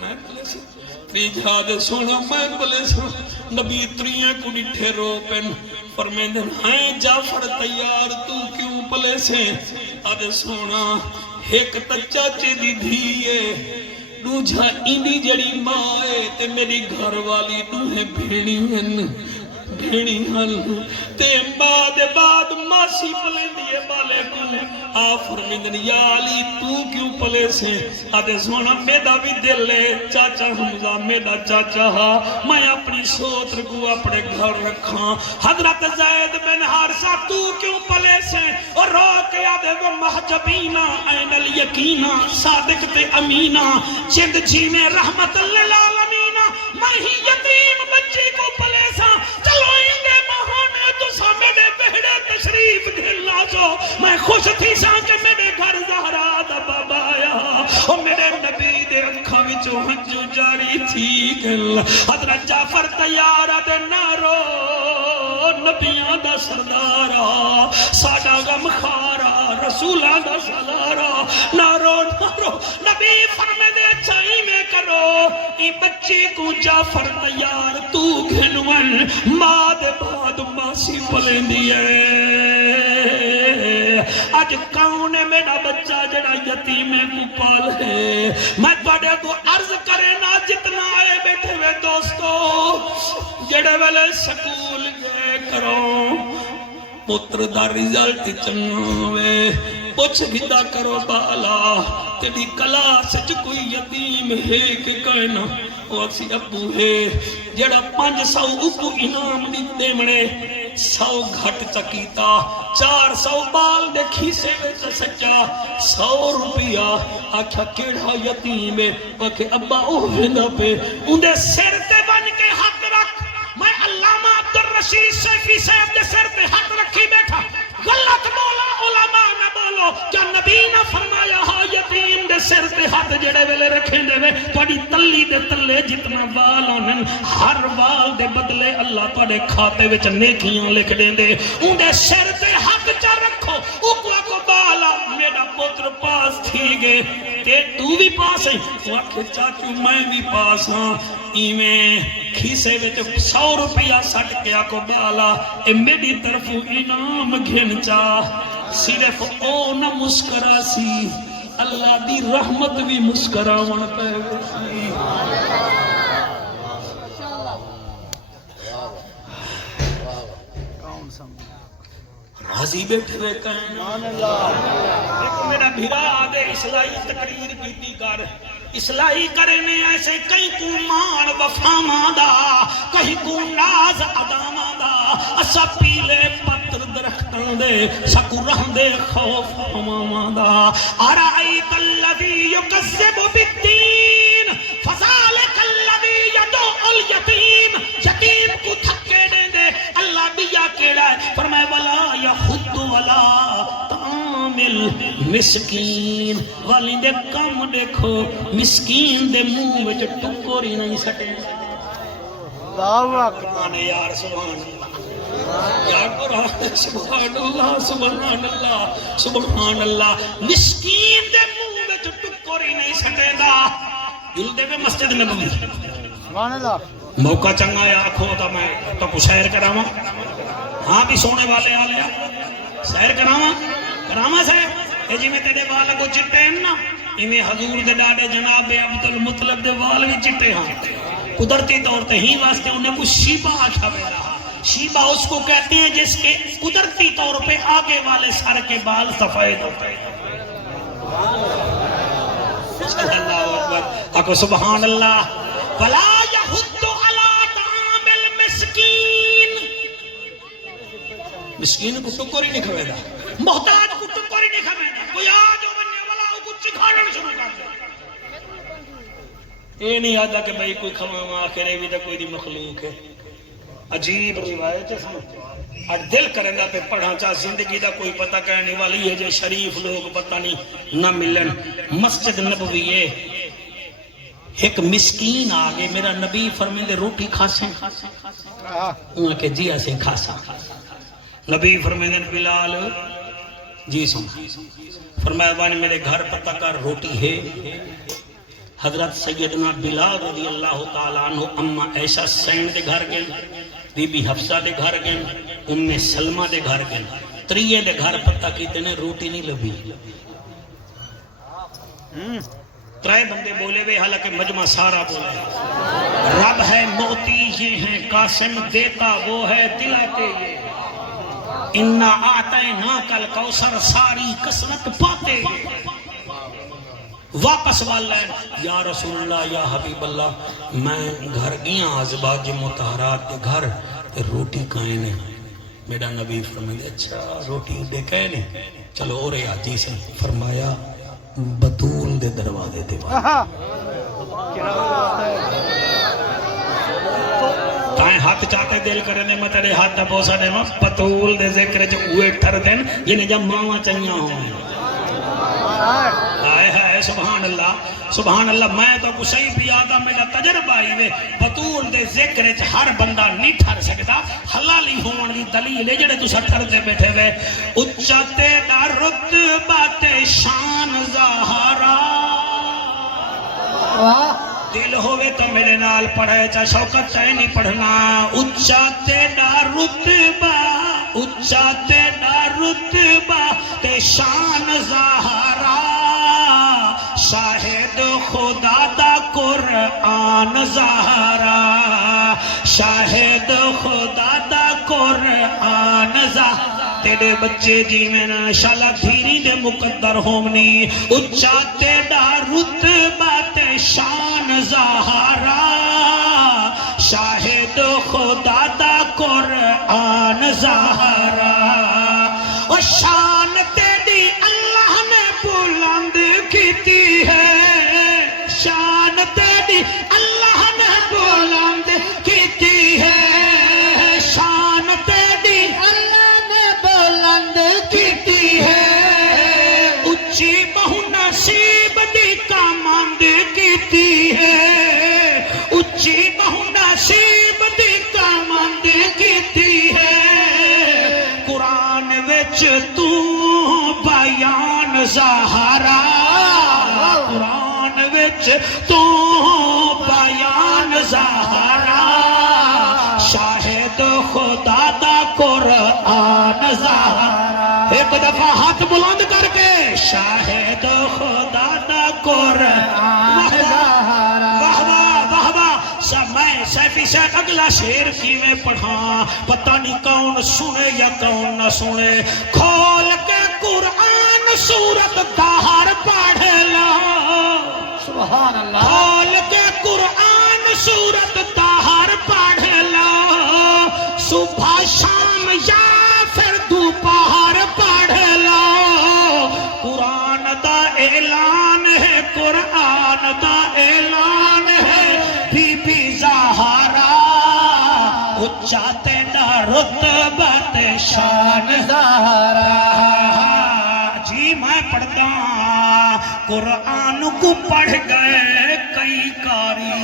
میں پلے ساں تیجھا دے سونا میں پلے ساں نبی تریاں کو ڈٹھے رو پن فرمیندن ہیں جعفر تیار تو کیوں پلے سے آدھے سونا ایک تچا چے دی دھیئے دوجھا انہی جڑی مائے تے میری گھر والی دوہیں بھیڑی ہن تے بعد ماسی پلے دیئے بالے کو آ فرمیندن یا علی تو کیوں پلے سے آدھے سونا میڈا بھی دل ہے چاچا حمزہ میڈا چاچا میں اپنی سوتر کو اپنے گھر رکھاں حضرت زید بن حارثہ تو کیوں پلے سے اور رو کے آدھے وہ محجبینہ این الیقینہ صادق تے امینہ چند جی میں رحمت للعالمینہ میں ہی یتیم بچی کو پلے سا چلو انگے مہانے تو سا میرے بہڑے تشریف دھلا جو میں خوش تھی سا کہ میرے گھر زہرا دا بابا آیا اور میرے نبی دے اکھا وچو ہنجو جاری تھی گل حضرت جعفر تیارہ دے نارو نبیاں دا سردارا ساڑا غم خارا رسولہ دا سلارا نارو نبی فرمے دے چاہی میں کرو ای بچی کو جعفر تیار تو گھنون ماں دے بعد ماسی پلیں دیئے آج کون ہے میرا بچہ جڑا یتیمیں کو پال ہے میں توڑے کو عرض کرے نا جتنا آئے بیٹھے ہوئے دوستو جڑے والے سکول گئے کرو پتر دا ریزلٹ چنگوے پوچھ گھدا کرو بالا تیری کلاس چ کوئی یتیم ہے کہ کہنا وہ اکسی ابو ہے جڑا 500 اکو انعام دیتے مڑے 100 گھٹ چکیتا 400 بال دیکھی سے ویچ سچا 100 روپیہ آکھا کیڑا یتیم ہے وکھے ابا اوہنہ پہ اندے سر تے بن کے حق رکھ میں علامہ عبدالرشید شیفی صاحب دے سر تے حق رکھی بیٹھا غلط بولا علماء نے بولو کیا نبی نے فرمایا ہاں یتیم دے سر تے ہاتھ جڑے ویلے رکھیں دے وے توڑی تلی دے تلے جتنا وال آنن ہر وال دے بدلے اللہ توڑے کھاتے وچ نیکیاں لکھ دیں دے ان دے سر تے ہاتھ چا رکھو اکوا کو بالا میرا پتر پاس تھی گے تے تو بھی پاس ہیں وہ آکھے چاچو میں بھی پاس ہاں ایویں کھیسے وچ 100 روپیہ سٹ کے آکو بالا اے میری طرف انعام گھن چاہ صرف او نہ مسکرا سی اللہ دی رحمت بھی مسکراون پہ سی راضی بیٹھے رہے کہیں ایک میرا بھیرا آدھے اصلاحی تقریر کیتی کر اصلاحی کرنے ایسے کہیں کو مان وفاما دا کہیں کو ناز اداما دا اسا پیلے پتر درختان دے سکو رہن دے خوف اماما دا آرائیت اللذی یکذب بالدین فذالک اللذی یدعو الیتیم یتیم کو تھکے دیں دے اللہ بیا کیڑا ہے فرمائے ولا یخد ولا تعامل مسکین والی دے کام دیکھو مسکین دے منہ وچ ٹکوری نہیں سٹے اللہ اکبر یا رسول اللہ یا قرآن سبحان اللہ سبحان اللہ سبحان اللہ مسکین دے منہ وچ ٹکر ہی نہیں سٹے دا دل دے میں مسجد نبوی سبحان اللہ موقع چنگا ہے آکھو تو میں تو کو سیر کراواں ہاں بھی سونے والے آ لیا سیر کراواں سیر اے جی میں تیرے وال کو چٹے ہیں نا ایویں حضور دے ڈاڈے جناب عبد المطلب دے وال بھی چٹے ہاں قدرتی طور تے ہی واسطے انہیں کچھ شیبہ آکھا بے رہا شیبہ اس کو کہتے ہیں جس کے قدرتی طور پہ آگے والے سر کے بال سفید ہوتے ہیں اللہ اکبر آکو سبحان اللہ ولا یحد علی طعام المسکین مسکین کو ٹکر ہی نہیں کھوے دا محتاج کو ٹکر ہی نہیں کھوے دا کوئی آج بننے والا ہو کچھ کھانا شروع کر دے یہ نہیں آتا کہ بھئی کوئی کھواما آخرے بھی تو کوئی دی مخلوق ہے عجیب روایت ہے سمجھ اور دل کرے گا پہ پڑھا چاہ زندگی دا کوئی پتہ کہنے والی ہے جو شریف لوگ پتہ نہیں نہ ملن مسجد نبوی ہے ایک مسکین آگے میرا نبی فرمیندے روٹی کھاسیں انہوں نے کہ جی ایسے کھاسا نبی فرمیندے بلال جی سن فرمایا بانی میرے گھر پتہ کر روٹی ہے حضرت سیدنا بلال رضی اللہ تعالیٰ عنہ اما عائشہ سین دے گھر گئن بی بی حفصہ دے گھر گئن ام سلمہ دے گھر گئن تریے دے گھر پتہ کیتے نے روٹی نہیں لبھی ترائے بندے بولے وے حالانکہ مجمع سارا بولے رب ہے موتی یہ ہیں قاسم دیتا وہ ہے دلاتے یہ انا آتینا کل کوثر ساری کسرت پاتے واپس والا ہے یا رسول اللہ یا حبیب اللہ میں گھر گیا ازواج مطہرات کے گھر روٹی کھائیں نے میرا نبی فرمائے اچھا روٹی دے کہنے چلو اور آجی سے فرمایا بطول دے دروازے دے تائیں ہاتھ چاہتے دل کرنے میں تیرے ہاتھ پوسا دے بطول دے ذکر جو اوے ٹھر دیں جنہیں جب ماما چنیا ہوئے آئے ہے سبحان اللہ میں تو کچھ ہی بھی آدھا میرا تجربہ ہی وے بطول دے ذکر ہر بندہ نہیں ٹھر سکتا حلالی ہون دی دلیل ہے جڑے تو سٹھر دے بیٹھے وے اچھتے دا رتبت شان زہرا دل ہوئے تو میرے نال پڑھے چاہ شوکت چاہے نہیں پڑھنا اچھتے دا رتبہ تے شان زہرا شاہد خدا دا قرآن زہرا شاہد خدا دا قرآن زہرا تیرے بچے جی میں انشاءاللہ دھیری دے مقدر ہومنی اچھا تیڑا رتبہ تے شان زہرا شاہد خدا دا قرآن زہرا اور شان تیری اللہ نے بلند کیتی ہے شان تیری اللہ نے بلند کیتی ہے شان تیری اللہ نے بلند کیتی ہے اچھی بہو نصیب دی کامند کیتی ہے اچھی بہو نصیب دی کامند کیتی ہے قرآن وچ تو بیان زہرا قرآن وچ تو بیان زہرا شاہد خدا دا قرآن زہرا ایک دفعہ ہاتھ بلند کر کے شاہد خدا دا قرآن زہرا واہ واہ میں سیفی سے اگلا شیر کی میں پڑھا پتہ نہیں کون سنے یا کون نہ سنے کھول کے قرآن سورت دہر پڑھ لو سبحان اللہ کھول کے قرآن سورت دہر پڑھ لو صبح شام یا پھر دوپہر پڑھ لو قرآن دا اعلان ہے قرآن دا اعلان ہے بی بی زہرا اچھاتے نہ رتبت شان زہرا جی میں پڑھتا قرآن کو پڑھ گئے کئی کاری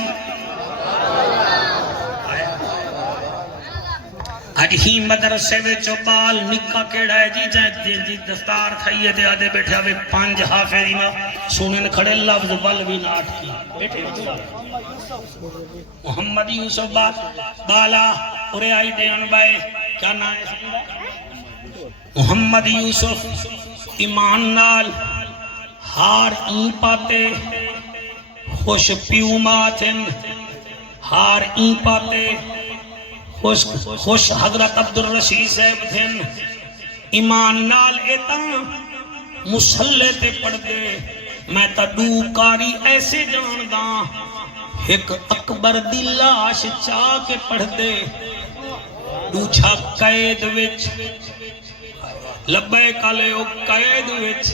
ہی مدرسے وچ بال نکا کیڑا ہے جی جی دستار کھائیے تے آدھے بیٹھے آوے 5 حافظ امام سنن کھڑے لفظ ول بھی نہ اٹھی بیٹھے محمد یوسف بالا اورے آئی دے انبائے کیا نام ہے محمد یوسف ایمان نال ہار این پاتے خوش پیو ماتن ہار این پاتے خوش حضرت عبدالرشید صاحب تھن ایمان نال ایتا مسلح تے پڑھ دے میں تا دو کاری ایسے جانداں ایک اکبر دی لاش چاہ کے پڑھ دے دوچھا قید وچ لبے کالے او قید وچ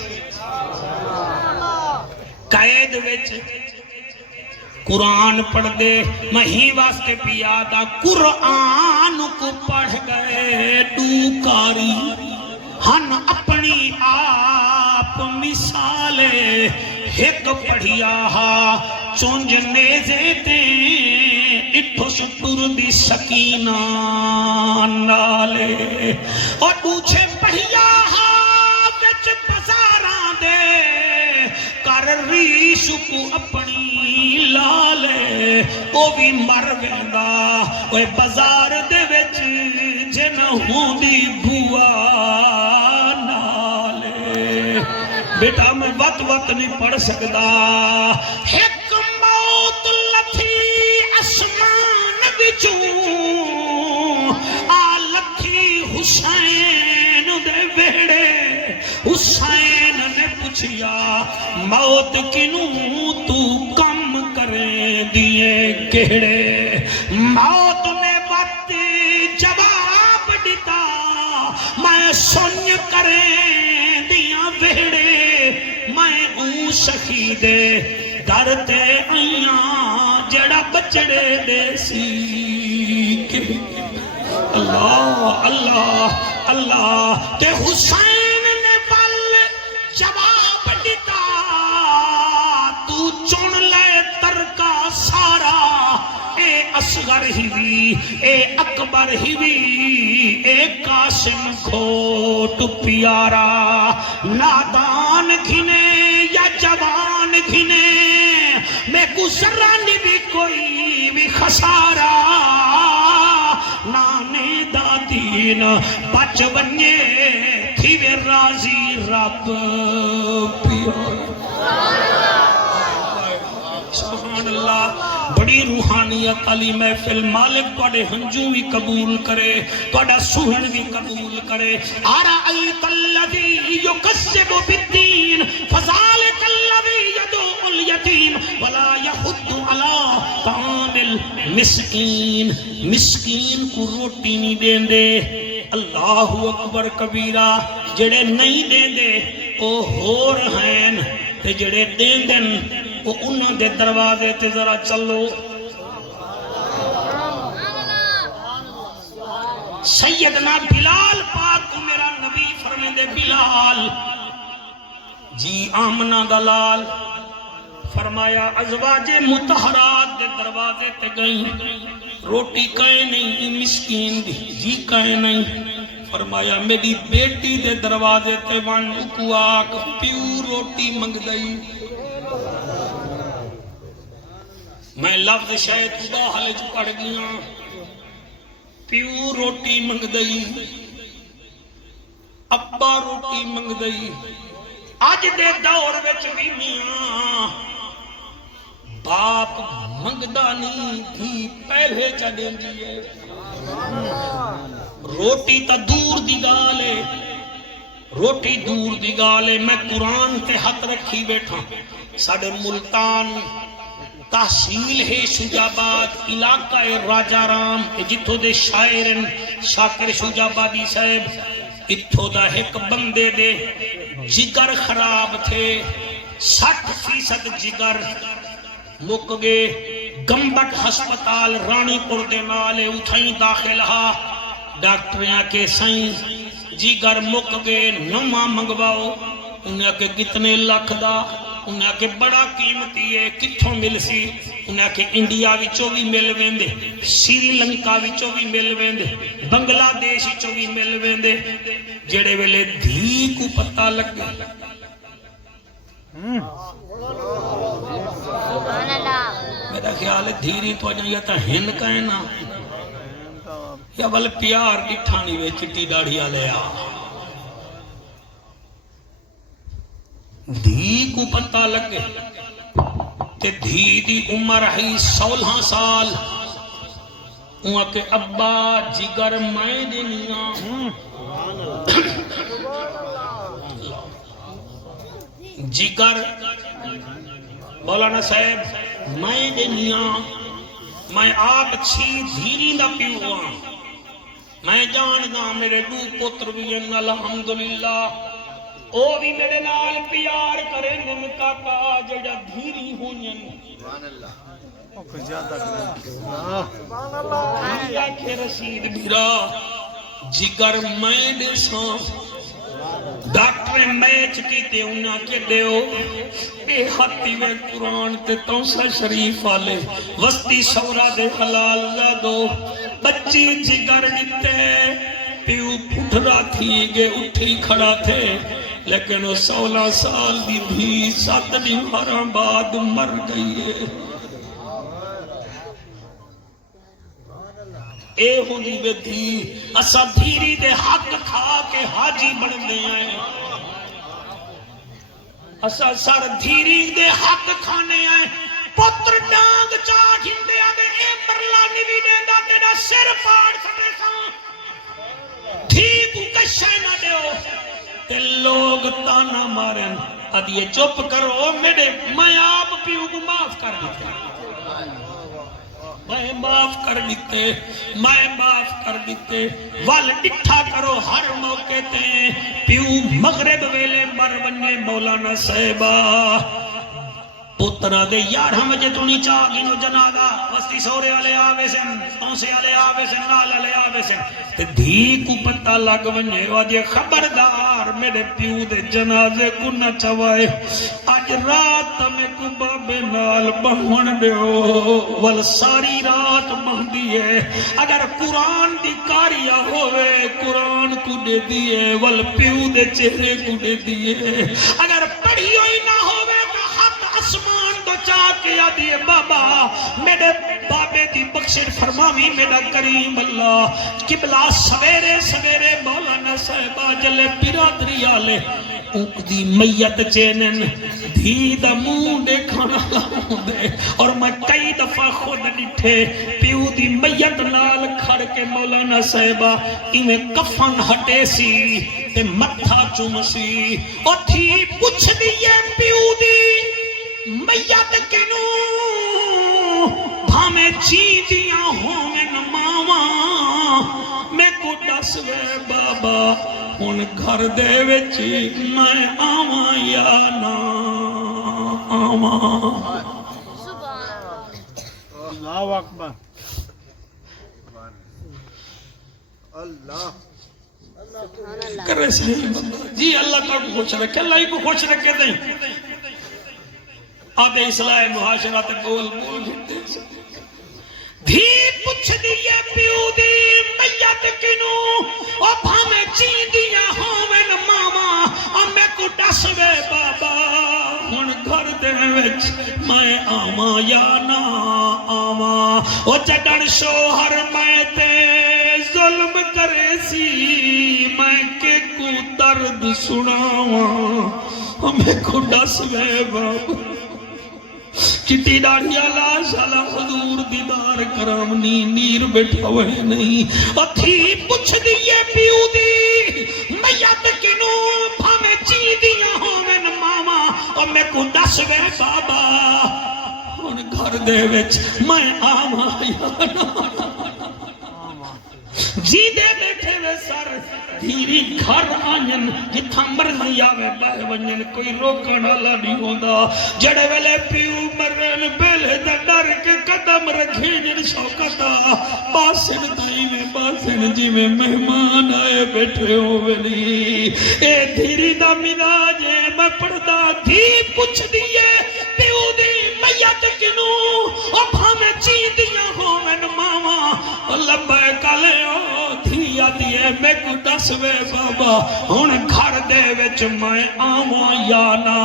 قرآن پڑھ دے مہی واسطے پیادا قرآن کو پڑھ گئے ڈوکاری ہن اپنی آپ مثالے ایک پڑھیا ہا چونج نیزے تے اٹھو شٹر دی سکینہ نالے اور دوچھے پڑھیا ہا وچ بزاراں دے کر ریش کو اپنی لالے او بھی مر ویندا اوے بازار دے وچ جن ہوندی بوا نالے بیٹا میں وقت نہیں پڑھ سکدا ایک موت لتھی اسمان وچوں آ لتھی حسین دے ویڑے حسین نے پوچھیا موت کنوں تو کم کریں دیئے کہڑے موت نے وقت جواب دیتا میں سن کریں دیاں ویڑے میں اون شہیدے درتے آیاں جڑا بچڑے دے سی اللہ اللہ اللہ تے حسین نے بل جواب دیتا تو چن لے ترکا سارا اے اصغر ہی بھی اے اکبر ہی بھی اے قاسم کھوٹ پیارا نادان گھنے یا جوان گھنے میں گزرانی بھی کوئی بھی خسارا نانے دادین بچ بنیے تھی وے راضی رب پیارا سبحان اللہ بڑی روحانیت علی محفل مالک توڑے ہنجو بھی قبول کرے توڑا سہن بھی قبول کرے آرائیت اللذی یکسب بالدین فذالک اللذی یدعو الیتیم ولا یحد علی طعام المسکین مسکین کو روٹی نہیں دین دے اللہ اکبر کبیرہ جڑے نہیں دین دے او ہور ہیں تے جڑے دین دن وہ انہوں دے دروازے تے ذرا چلو سیدنا بلال پاک کو میرا نبی فرمین دے بلال جی آمنہ دلال فرمایا ازواج متحرات دے دروازے تے گئیں روٹی کائیں نہیں مسکین دی جی کائیں نہیں فرمایا میری بیٹی دے دروازے تے وان کو آک پیو روٹی منگ دئی میں لفظ شاید خدا حلج پڑھ گیا پیو روٹی منگ دئی ابا روٹی منگ دئی آج دے دور وچ بھی میاں باپ منگدا نہیں تھی پہلے چڑھیں دیئے روٹی تا دور دی گالے روٹی دور دی گالے میں قرآن تے ہاتھ رکھی بیٹھا ساڑھے ملتان تحصیل ہے شجاباد علاقہ راجہ رام جتھو دے شاعرن شاکر شجابادی صاحب اتھو دا ایک بندے دے جگر خراب تھے 60% جگر مک گے گمبٹ ہسپتال رانی پور دے نالے اتھائیں داخل ہا ڈاکٹریاں کے سائیں جگر مک گے نما منگواؤ انہیں کہ کتنے لکھ دا انہیں کہ بڑا قیمتی ہے کتھوں مل سی انہیں کہ انڈیا وچوں بھی مل ویندے سری لنکا وچوں بھی مل ویندے بنگلہ دیش وچوں بھی مل ویندے جڑے ویلے دھی کو پتہ لگے میرا خیال ہے دھیری تو یا تا ہن کہنا یا بل پیار ڈٹھانی وے چٹی داڑھی والے آ دھی کو پتہ لگے تے دھی دی عمر ہے 16 سال اوہاں کے ابا جگر میں دنیا جگر مولانا صاحب میں دنیا میں آپ چھی دھیری دا پیو ہاں میں جاندا میرے دو پتر بھی ہیں الحمدللہ او بھی میرے نال پیار کریں گے کاکا جڑا دھیری ہونیں سبحان اللہ او کو زیادہ سبحان اللہ کہ رشید بیرا جگر میں دساں ڈاکٹر میچ کیتے انہاں کے دیو اے ہاتھی میں قرآن تے توسا شریف والے وسطی شورا دے حلال زادو بچی جگر دیتے پیو پھٹرا تھی گے اٹھی کھڑا تھے لیکن وہ 16 سال دی بھی 7 دن بعد مر گئی ہے اے ہوندی بے تھی اسا دھیری دے حق کھا کے حاجی بن دے آئے اسا سر دھیری دے حق کھانے آئے پتر ڈانگ چاٹ ہندے آدھے اے مرلانی بھی دیندہ تیرا سر پاڑ سکے ساں دھی کو کشے نہ دیو تے لوگ تانا مارن ادھیے چپ کرو میرے میں آپ پیو کو معاف کر دیتے میں معاف کر دیتے وال ڈٹھا کرو ہر موقع تے پیو مغرب ویلے مر بنے مولانا صاحبہ پترہ دے 11 بجے تو نہیں چاہ گینو جنازہ وستی سورے والے آوے سن تونسے والے آوے سن لال والے آوے سن تے دھی کو پتہ لگ ونجے واجے خبردار میرے پیو دے جنازے کو نہ چوائے آج رات میں کو بابے نال بہن دیو ول ساری رات بہندی ہے اگر قرآن دی کاریا ہوئے قرآن کو دے دیئے ول پیو دے چہرے کو دے دیئے اگر پڑھی ہوئی نہ ہوئے آسمان تو چاہ کے آدھیے بابا میرے بابے دی بخشش فرماوی میرا کریم اللہ قبلہ سویرے سویرے مولانا صاحبہ جلے برادری آلے اوک دی میت چینن دھی دا مون دیکھانا لاؤں دے اور میں کئی دفعہ خود ڈٹھے پیو دی میت نال کھڑ کے مولانا صاحبہ انہیں کفن ہٹے سی تے متھا چوم سی اور تھی پوچھ دیئے پیو دی میت کنو بھامے چی دیا ہومن ماما میں کو ڈس گئے بابا ان گھر دے وچی میں آواں یا نا آواں اللہ اکبر اللہ کرے صحیح جی اللہ کا خوش رکھے اللہ ہی کو خوش رکھے دیں آدھے اصلاح معاشرہ تے بول گھٹے دھی پوچھ دیئے پیو دی میت کنو او بھامے چین دیا ہومن ماما میں کو ڈس وے بابا ہن گھر دے وچ میں آواں یا نہ آواں او جڈن شوہر میں تے ظلم کرے سی میں کے کو درد سناواں میں کو ڈس وے بابا چٹی ڈاڑھیا لاش اللہ حضور دیدار کرام نیر بیٹھا ہوئے نہیں اور تھی پوچھ دیئے پیو دی میت کنو بھامے چی دیا ہومن ماما اور میں کو دس گئے بابا ان گھر دے وچ میں آواں یا نا جی دے بیٹھے وے سر دھیری گھر آنین جتھا مرضی آوے بہ ونجن کوئی روکن والا نہیں ہوندا جڑے ویلے پیو مرن بیلے دا ڈر کے قدم رکھے جن شوکتا باسن تائی میں باسن جی میں مہمان آئے بیٹھے ہو ویلی اے دھیری دا مزاج ہے میں پڑھدا دھی پوچھ دیئے میں کو دس وے بابا ہن گھر دے وچ میں آواں یا نہ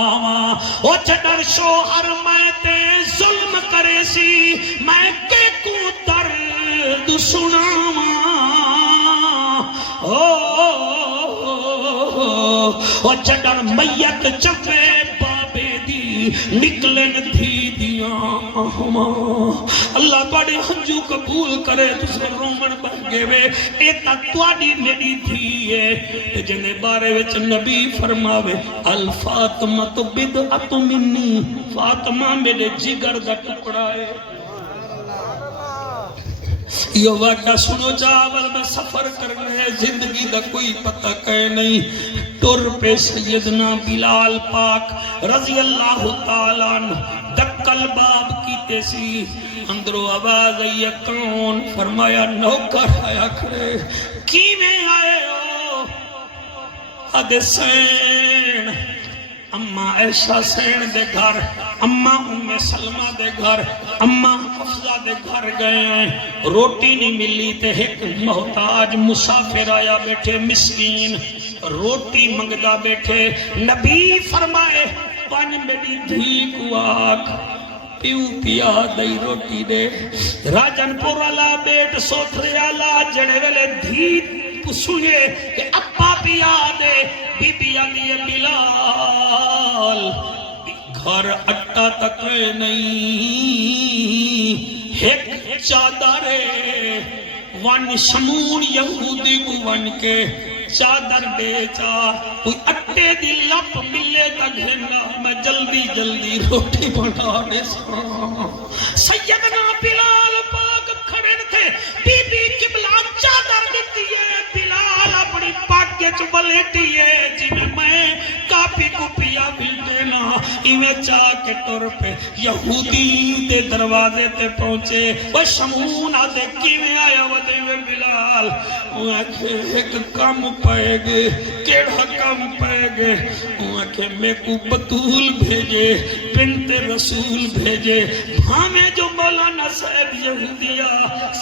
آواں او جدر شوہر میں تے ظلم کرے سی میں کے کو درد سناواں او جدر میت چوے بابے دی نکلن تھی دیاں اللہ بڑے ہنجو قبول کرے تسے رومن بن گئے وے اے تا توڑی میری تھی ہے جنہیں بارے وچ نبی فرماوے الفاطمہ تو بدعت منی فاطمہ میرے جگر دا ٹکڑا ہے یہ واقعہ سنو جاول میں سفر کرنے زندگی دا کوئی پتہ کہے نہیں ٹر پہ سیدنا بلال پاک رضی اللہ تعالیٰ دکل باب کیتے سی اندرو آواز آئی کون فرمایا نوکر آیا کھڑے کی میں آئے ہو حدثین اماں عائشہ سین دے گھر اماں ام سلمہ دے گھر اماں حفظہ دے گھر گئے ہیں روٹی نہیں ملی تے ایک محتاج مسافر آیا بیٹھے مسکین روٹی منگدا بیٹھے نبی فرمائے پانی میری دھی کو آگ پیو پیا دئی روٹی دے راجن پورالا بیٹ سوتھرے آلا جڑے ویلے دھی سنے کہ اپا پیا دے بی پیا دیے بلال گھر اٹا تک نہیں ایک چادر ون شمون یہودی کو ون کے چادر بیچا کوئی اٹے دی لپ ملے تا گھنا میں جلدی جلدی روٹی بنا دے سیدنا بلال پاک کھڑے تھے بی بی قبلہ چادر دیتی ہے بلال اپنی پاکے چبلیٹی ہے جی میں کافی کو پیا مل دینا ایویں چاہ کے ٹر پہ یہودی دے دروازے تے پہنچے وہ شمون آدھے کیویں آیا وہ دیوے بلال وہ آکھے ایک کم پائے گے کیڑا کم پائے گے وہ آکھے میں کو بطول بھیجے بنت رسول بھیجے ہمیں جو مولانا صاحب یہودیہ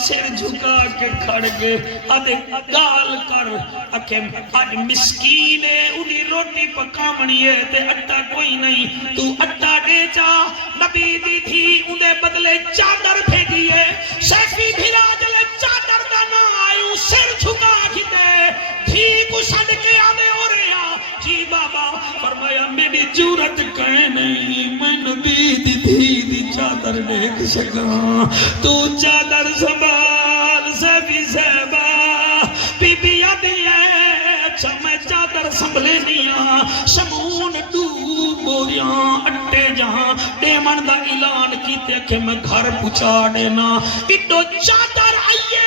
سر جھکا کے کھڑ گے آدھے گال کر آکھے آج مسکین ہے انہی روٹی پکامنی ہے تے اٹا کوئی نہیں تو اٹا دے جا نبی دی تھی انہیں بدلے چادر بھیجی ہے شیفی بھیرا جلے چادر دا نہ آئیوں سر جھکا کھتے تھی کو شد کے آدھے ہو رہا جی بابا فرمایا میری جورت کہے نہیں میں نبی دی تھی دی چادر دیکھ سکا تو چادر سنبھال سیفی صحبہ بی بی آدھی ہے اچھا میں چادر سنبھلے نیا شمون ڈوب بوریاں اٹے جہاں ڈیمن دا اعلان کیتے کہ میں گھر پچا دینا اٹو چادر آئیے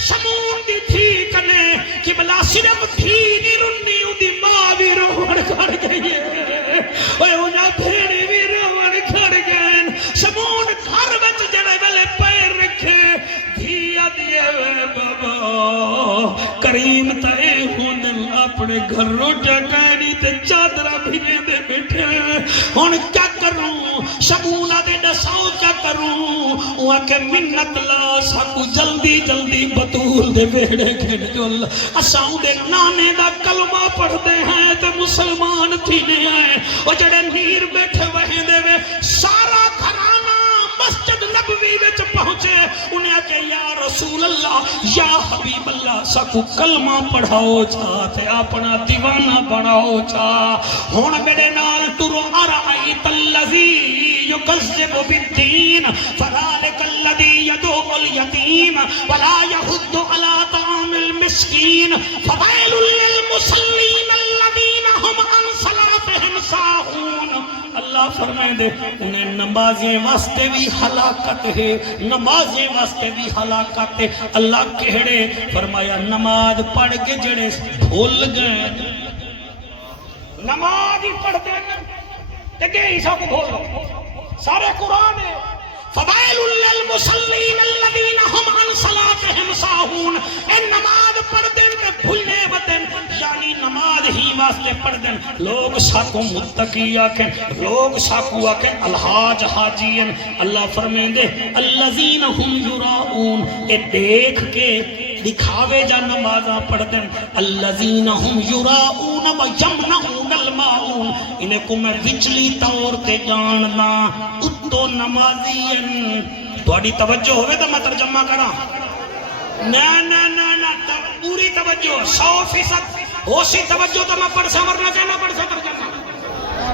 شمون دی تھی کنے کہ بلا صرف تھی نہیں رنی دی ماں بھی روڑ کھڑ گئی اوہ انہا بھیڑی بھی روڑ کھڑ گئے شمون گھر بچ جڑے ویلے پیر رکھے دھیا دیئے وے بابا کریم تے ہوندن اپنے گھر روٹا کاری تے چادرہ بھینے دے بیٹھے ہون کیا کروں شمونہ دے دساؤ کیا کروں وہاں کے منت لا ساکو جلدی جلدی بطول دے بیڑے کھڑ جل اساؤں دے نانے دا کلمہ پڑھ دے ہیں تے مسلمان تھی نے ہیں اور جڑے نیر بیٹھے وہیں دے وے سارا گھرانہ مسجد نبوی وچ پہنچے انہیں کہ یا رسول اللہ یا حبیب اللہ ساکو کلمہ پڑھاؤ چاہتے اپنا دیوانہ بناؤ چاہ ہون میرے نال ترو ارائیت اللذی یکذب بالدین فذالک اللذی یدعو الیتیم ولا یحد علی طعام المسکین فویل للمصلین الذین هم عن صلاتهم ساہون اللہ فرمائے دے انہیں نمازیں واسطے بھی ہلاکت ہے نمازیں واسطے بھی ہلاکت ہے اللہ کہڑے فرمایا نماز پڑھ کے جڑے بھول گئے نماز ہی پڑھ دے کہ عیسیٰ کو بھول گئے سارے قرآن ہے فویل للمصلین الذین هم عن صلاتهم ساہون اے نماز پڑھ دیں کہ بھولنے وطن یعنی نماز ہی واسطے پڑھ دیں لوگ ساکو متقی آکھیں لوگ ساکو آکھیں الحاج حاجین اللہ فرمین دے الذین هم یراؤون اے دیکھ کے دکھاوے جا نمازاں پڑھ دیں الذین ہم یراؤون و یمنعون الماعون انہیں کو میں وچلی طور تے جاننا اتو نمازین تھوڑی توجہ ہوئے تو میں ترجمہ کرا نا پوری توجہ 100% ہو سی توجہ تو میں پڑھ سا ورنہ کہنا پڑھ سا ترجمہ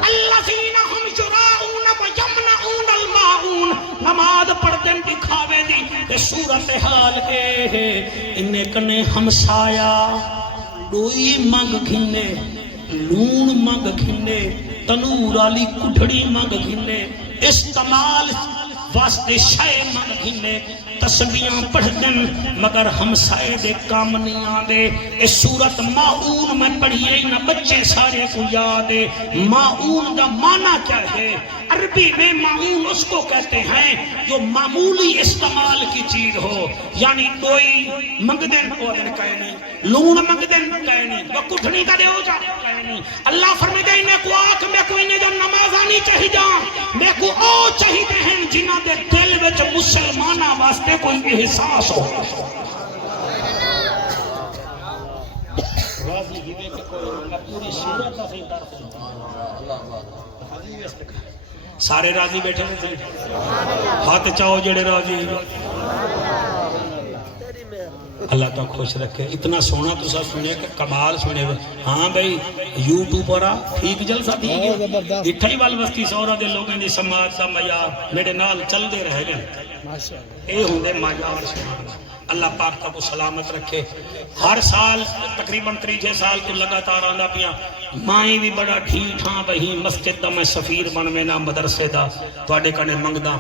الذین ہم یراؤون و یمنعون الماعون نماز پڑھتے دکھاوے دی کہ صورتحال اے ہے انہیں کنے ہمسایا ڈوئی منگ گھنے لون منگ گھنے تنور والی کٹھڑی منگ گھنے استعمال واسطے شے منگ گھنے تسبیحاں پڑھ دن مگر ہمسائے دے کام نہیں آدے اس صورت ماعون میں پڑھیے نہ بچے سارے کو یاد ہے ماعون دا معنی کیا ہے عربی میں ماعون اس کو کہتے ہیں جو معمولی استعمال کی چیز ہو یعنی کوئی منگ دن وہ دن کہے نہیں لون منگ دن کہے نہیں وہ کٹھنی کا دے ہو جا کہے نہیں اللہ فرمائے دے انہیں کو آکھ میں کوئی نے جو نمازانی چاہی جان میں کو او چاہی دے ہیں جنہ دے دل وچ مسلمانہ واسطے کوئی احساس ہو سارے راضی بیٹھے ہیں ہاتھ چاہو جڑے راضی اللہ تو خوش رکھے اتنا سونا تو سب سنے کہ کمال سنے ہوئے ہاں بھائی یوٹیوب پر ٹھیک جلسہ ٹھیک ہے اٹھائی والوستی سورا دے لوگیں دی سماعت دا معیار میرے نال چل دے رہے گئے اے ہوں دے معیار سبحان اللہ پاک کا کو سلامت رکھے ہر سال تقریباً 3 سال کو لگاتار آندا پیا مائیں بھی بڑا ٹھیک ہاں بہی مسجد دا میں سفیر بن میں نہ مدرسے دا تواڈے کنے منگدا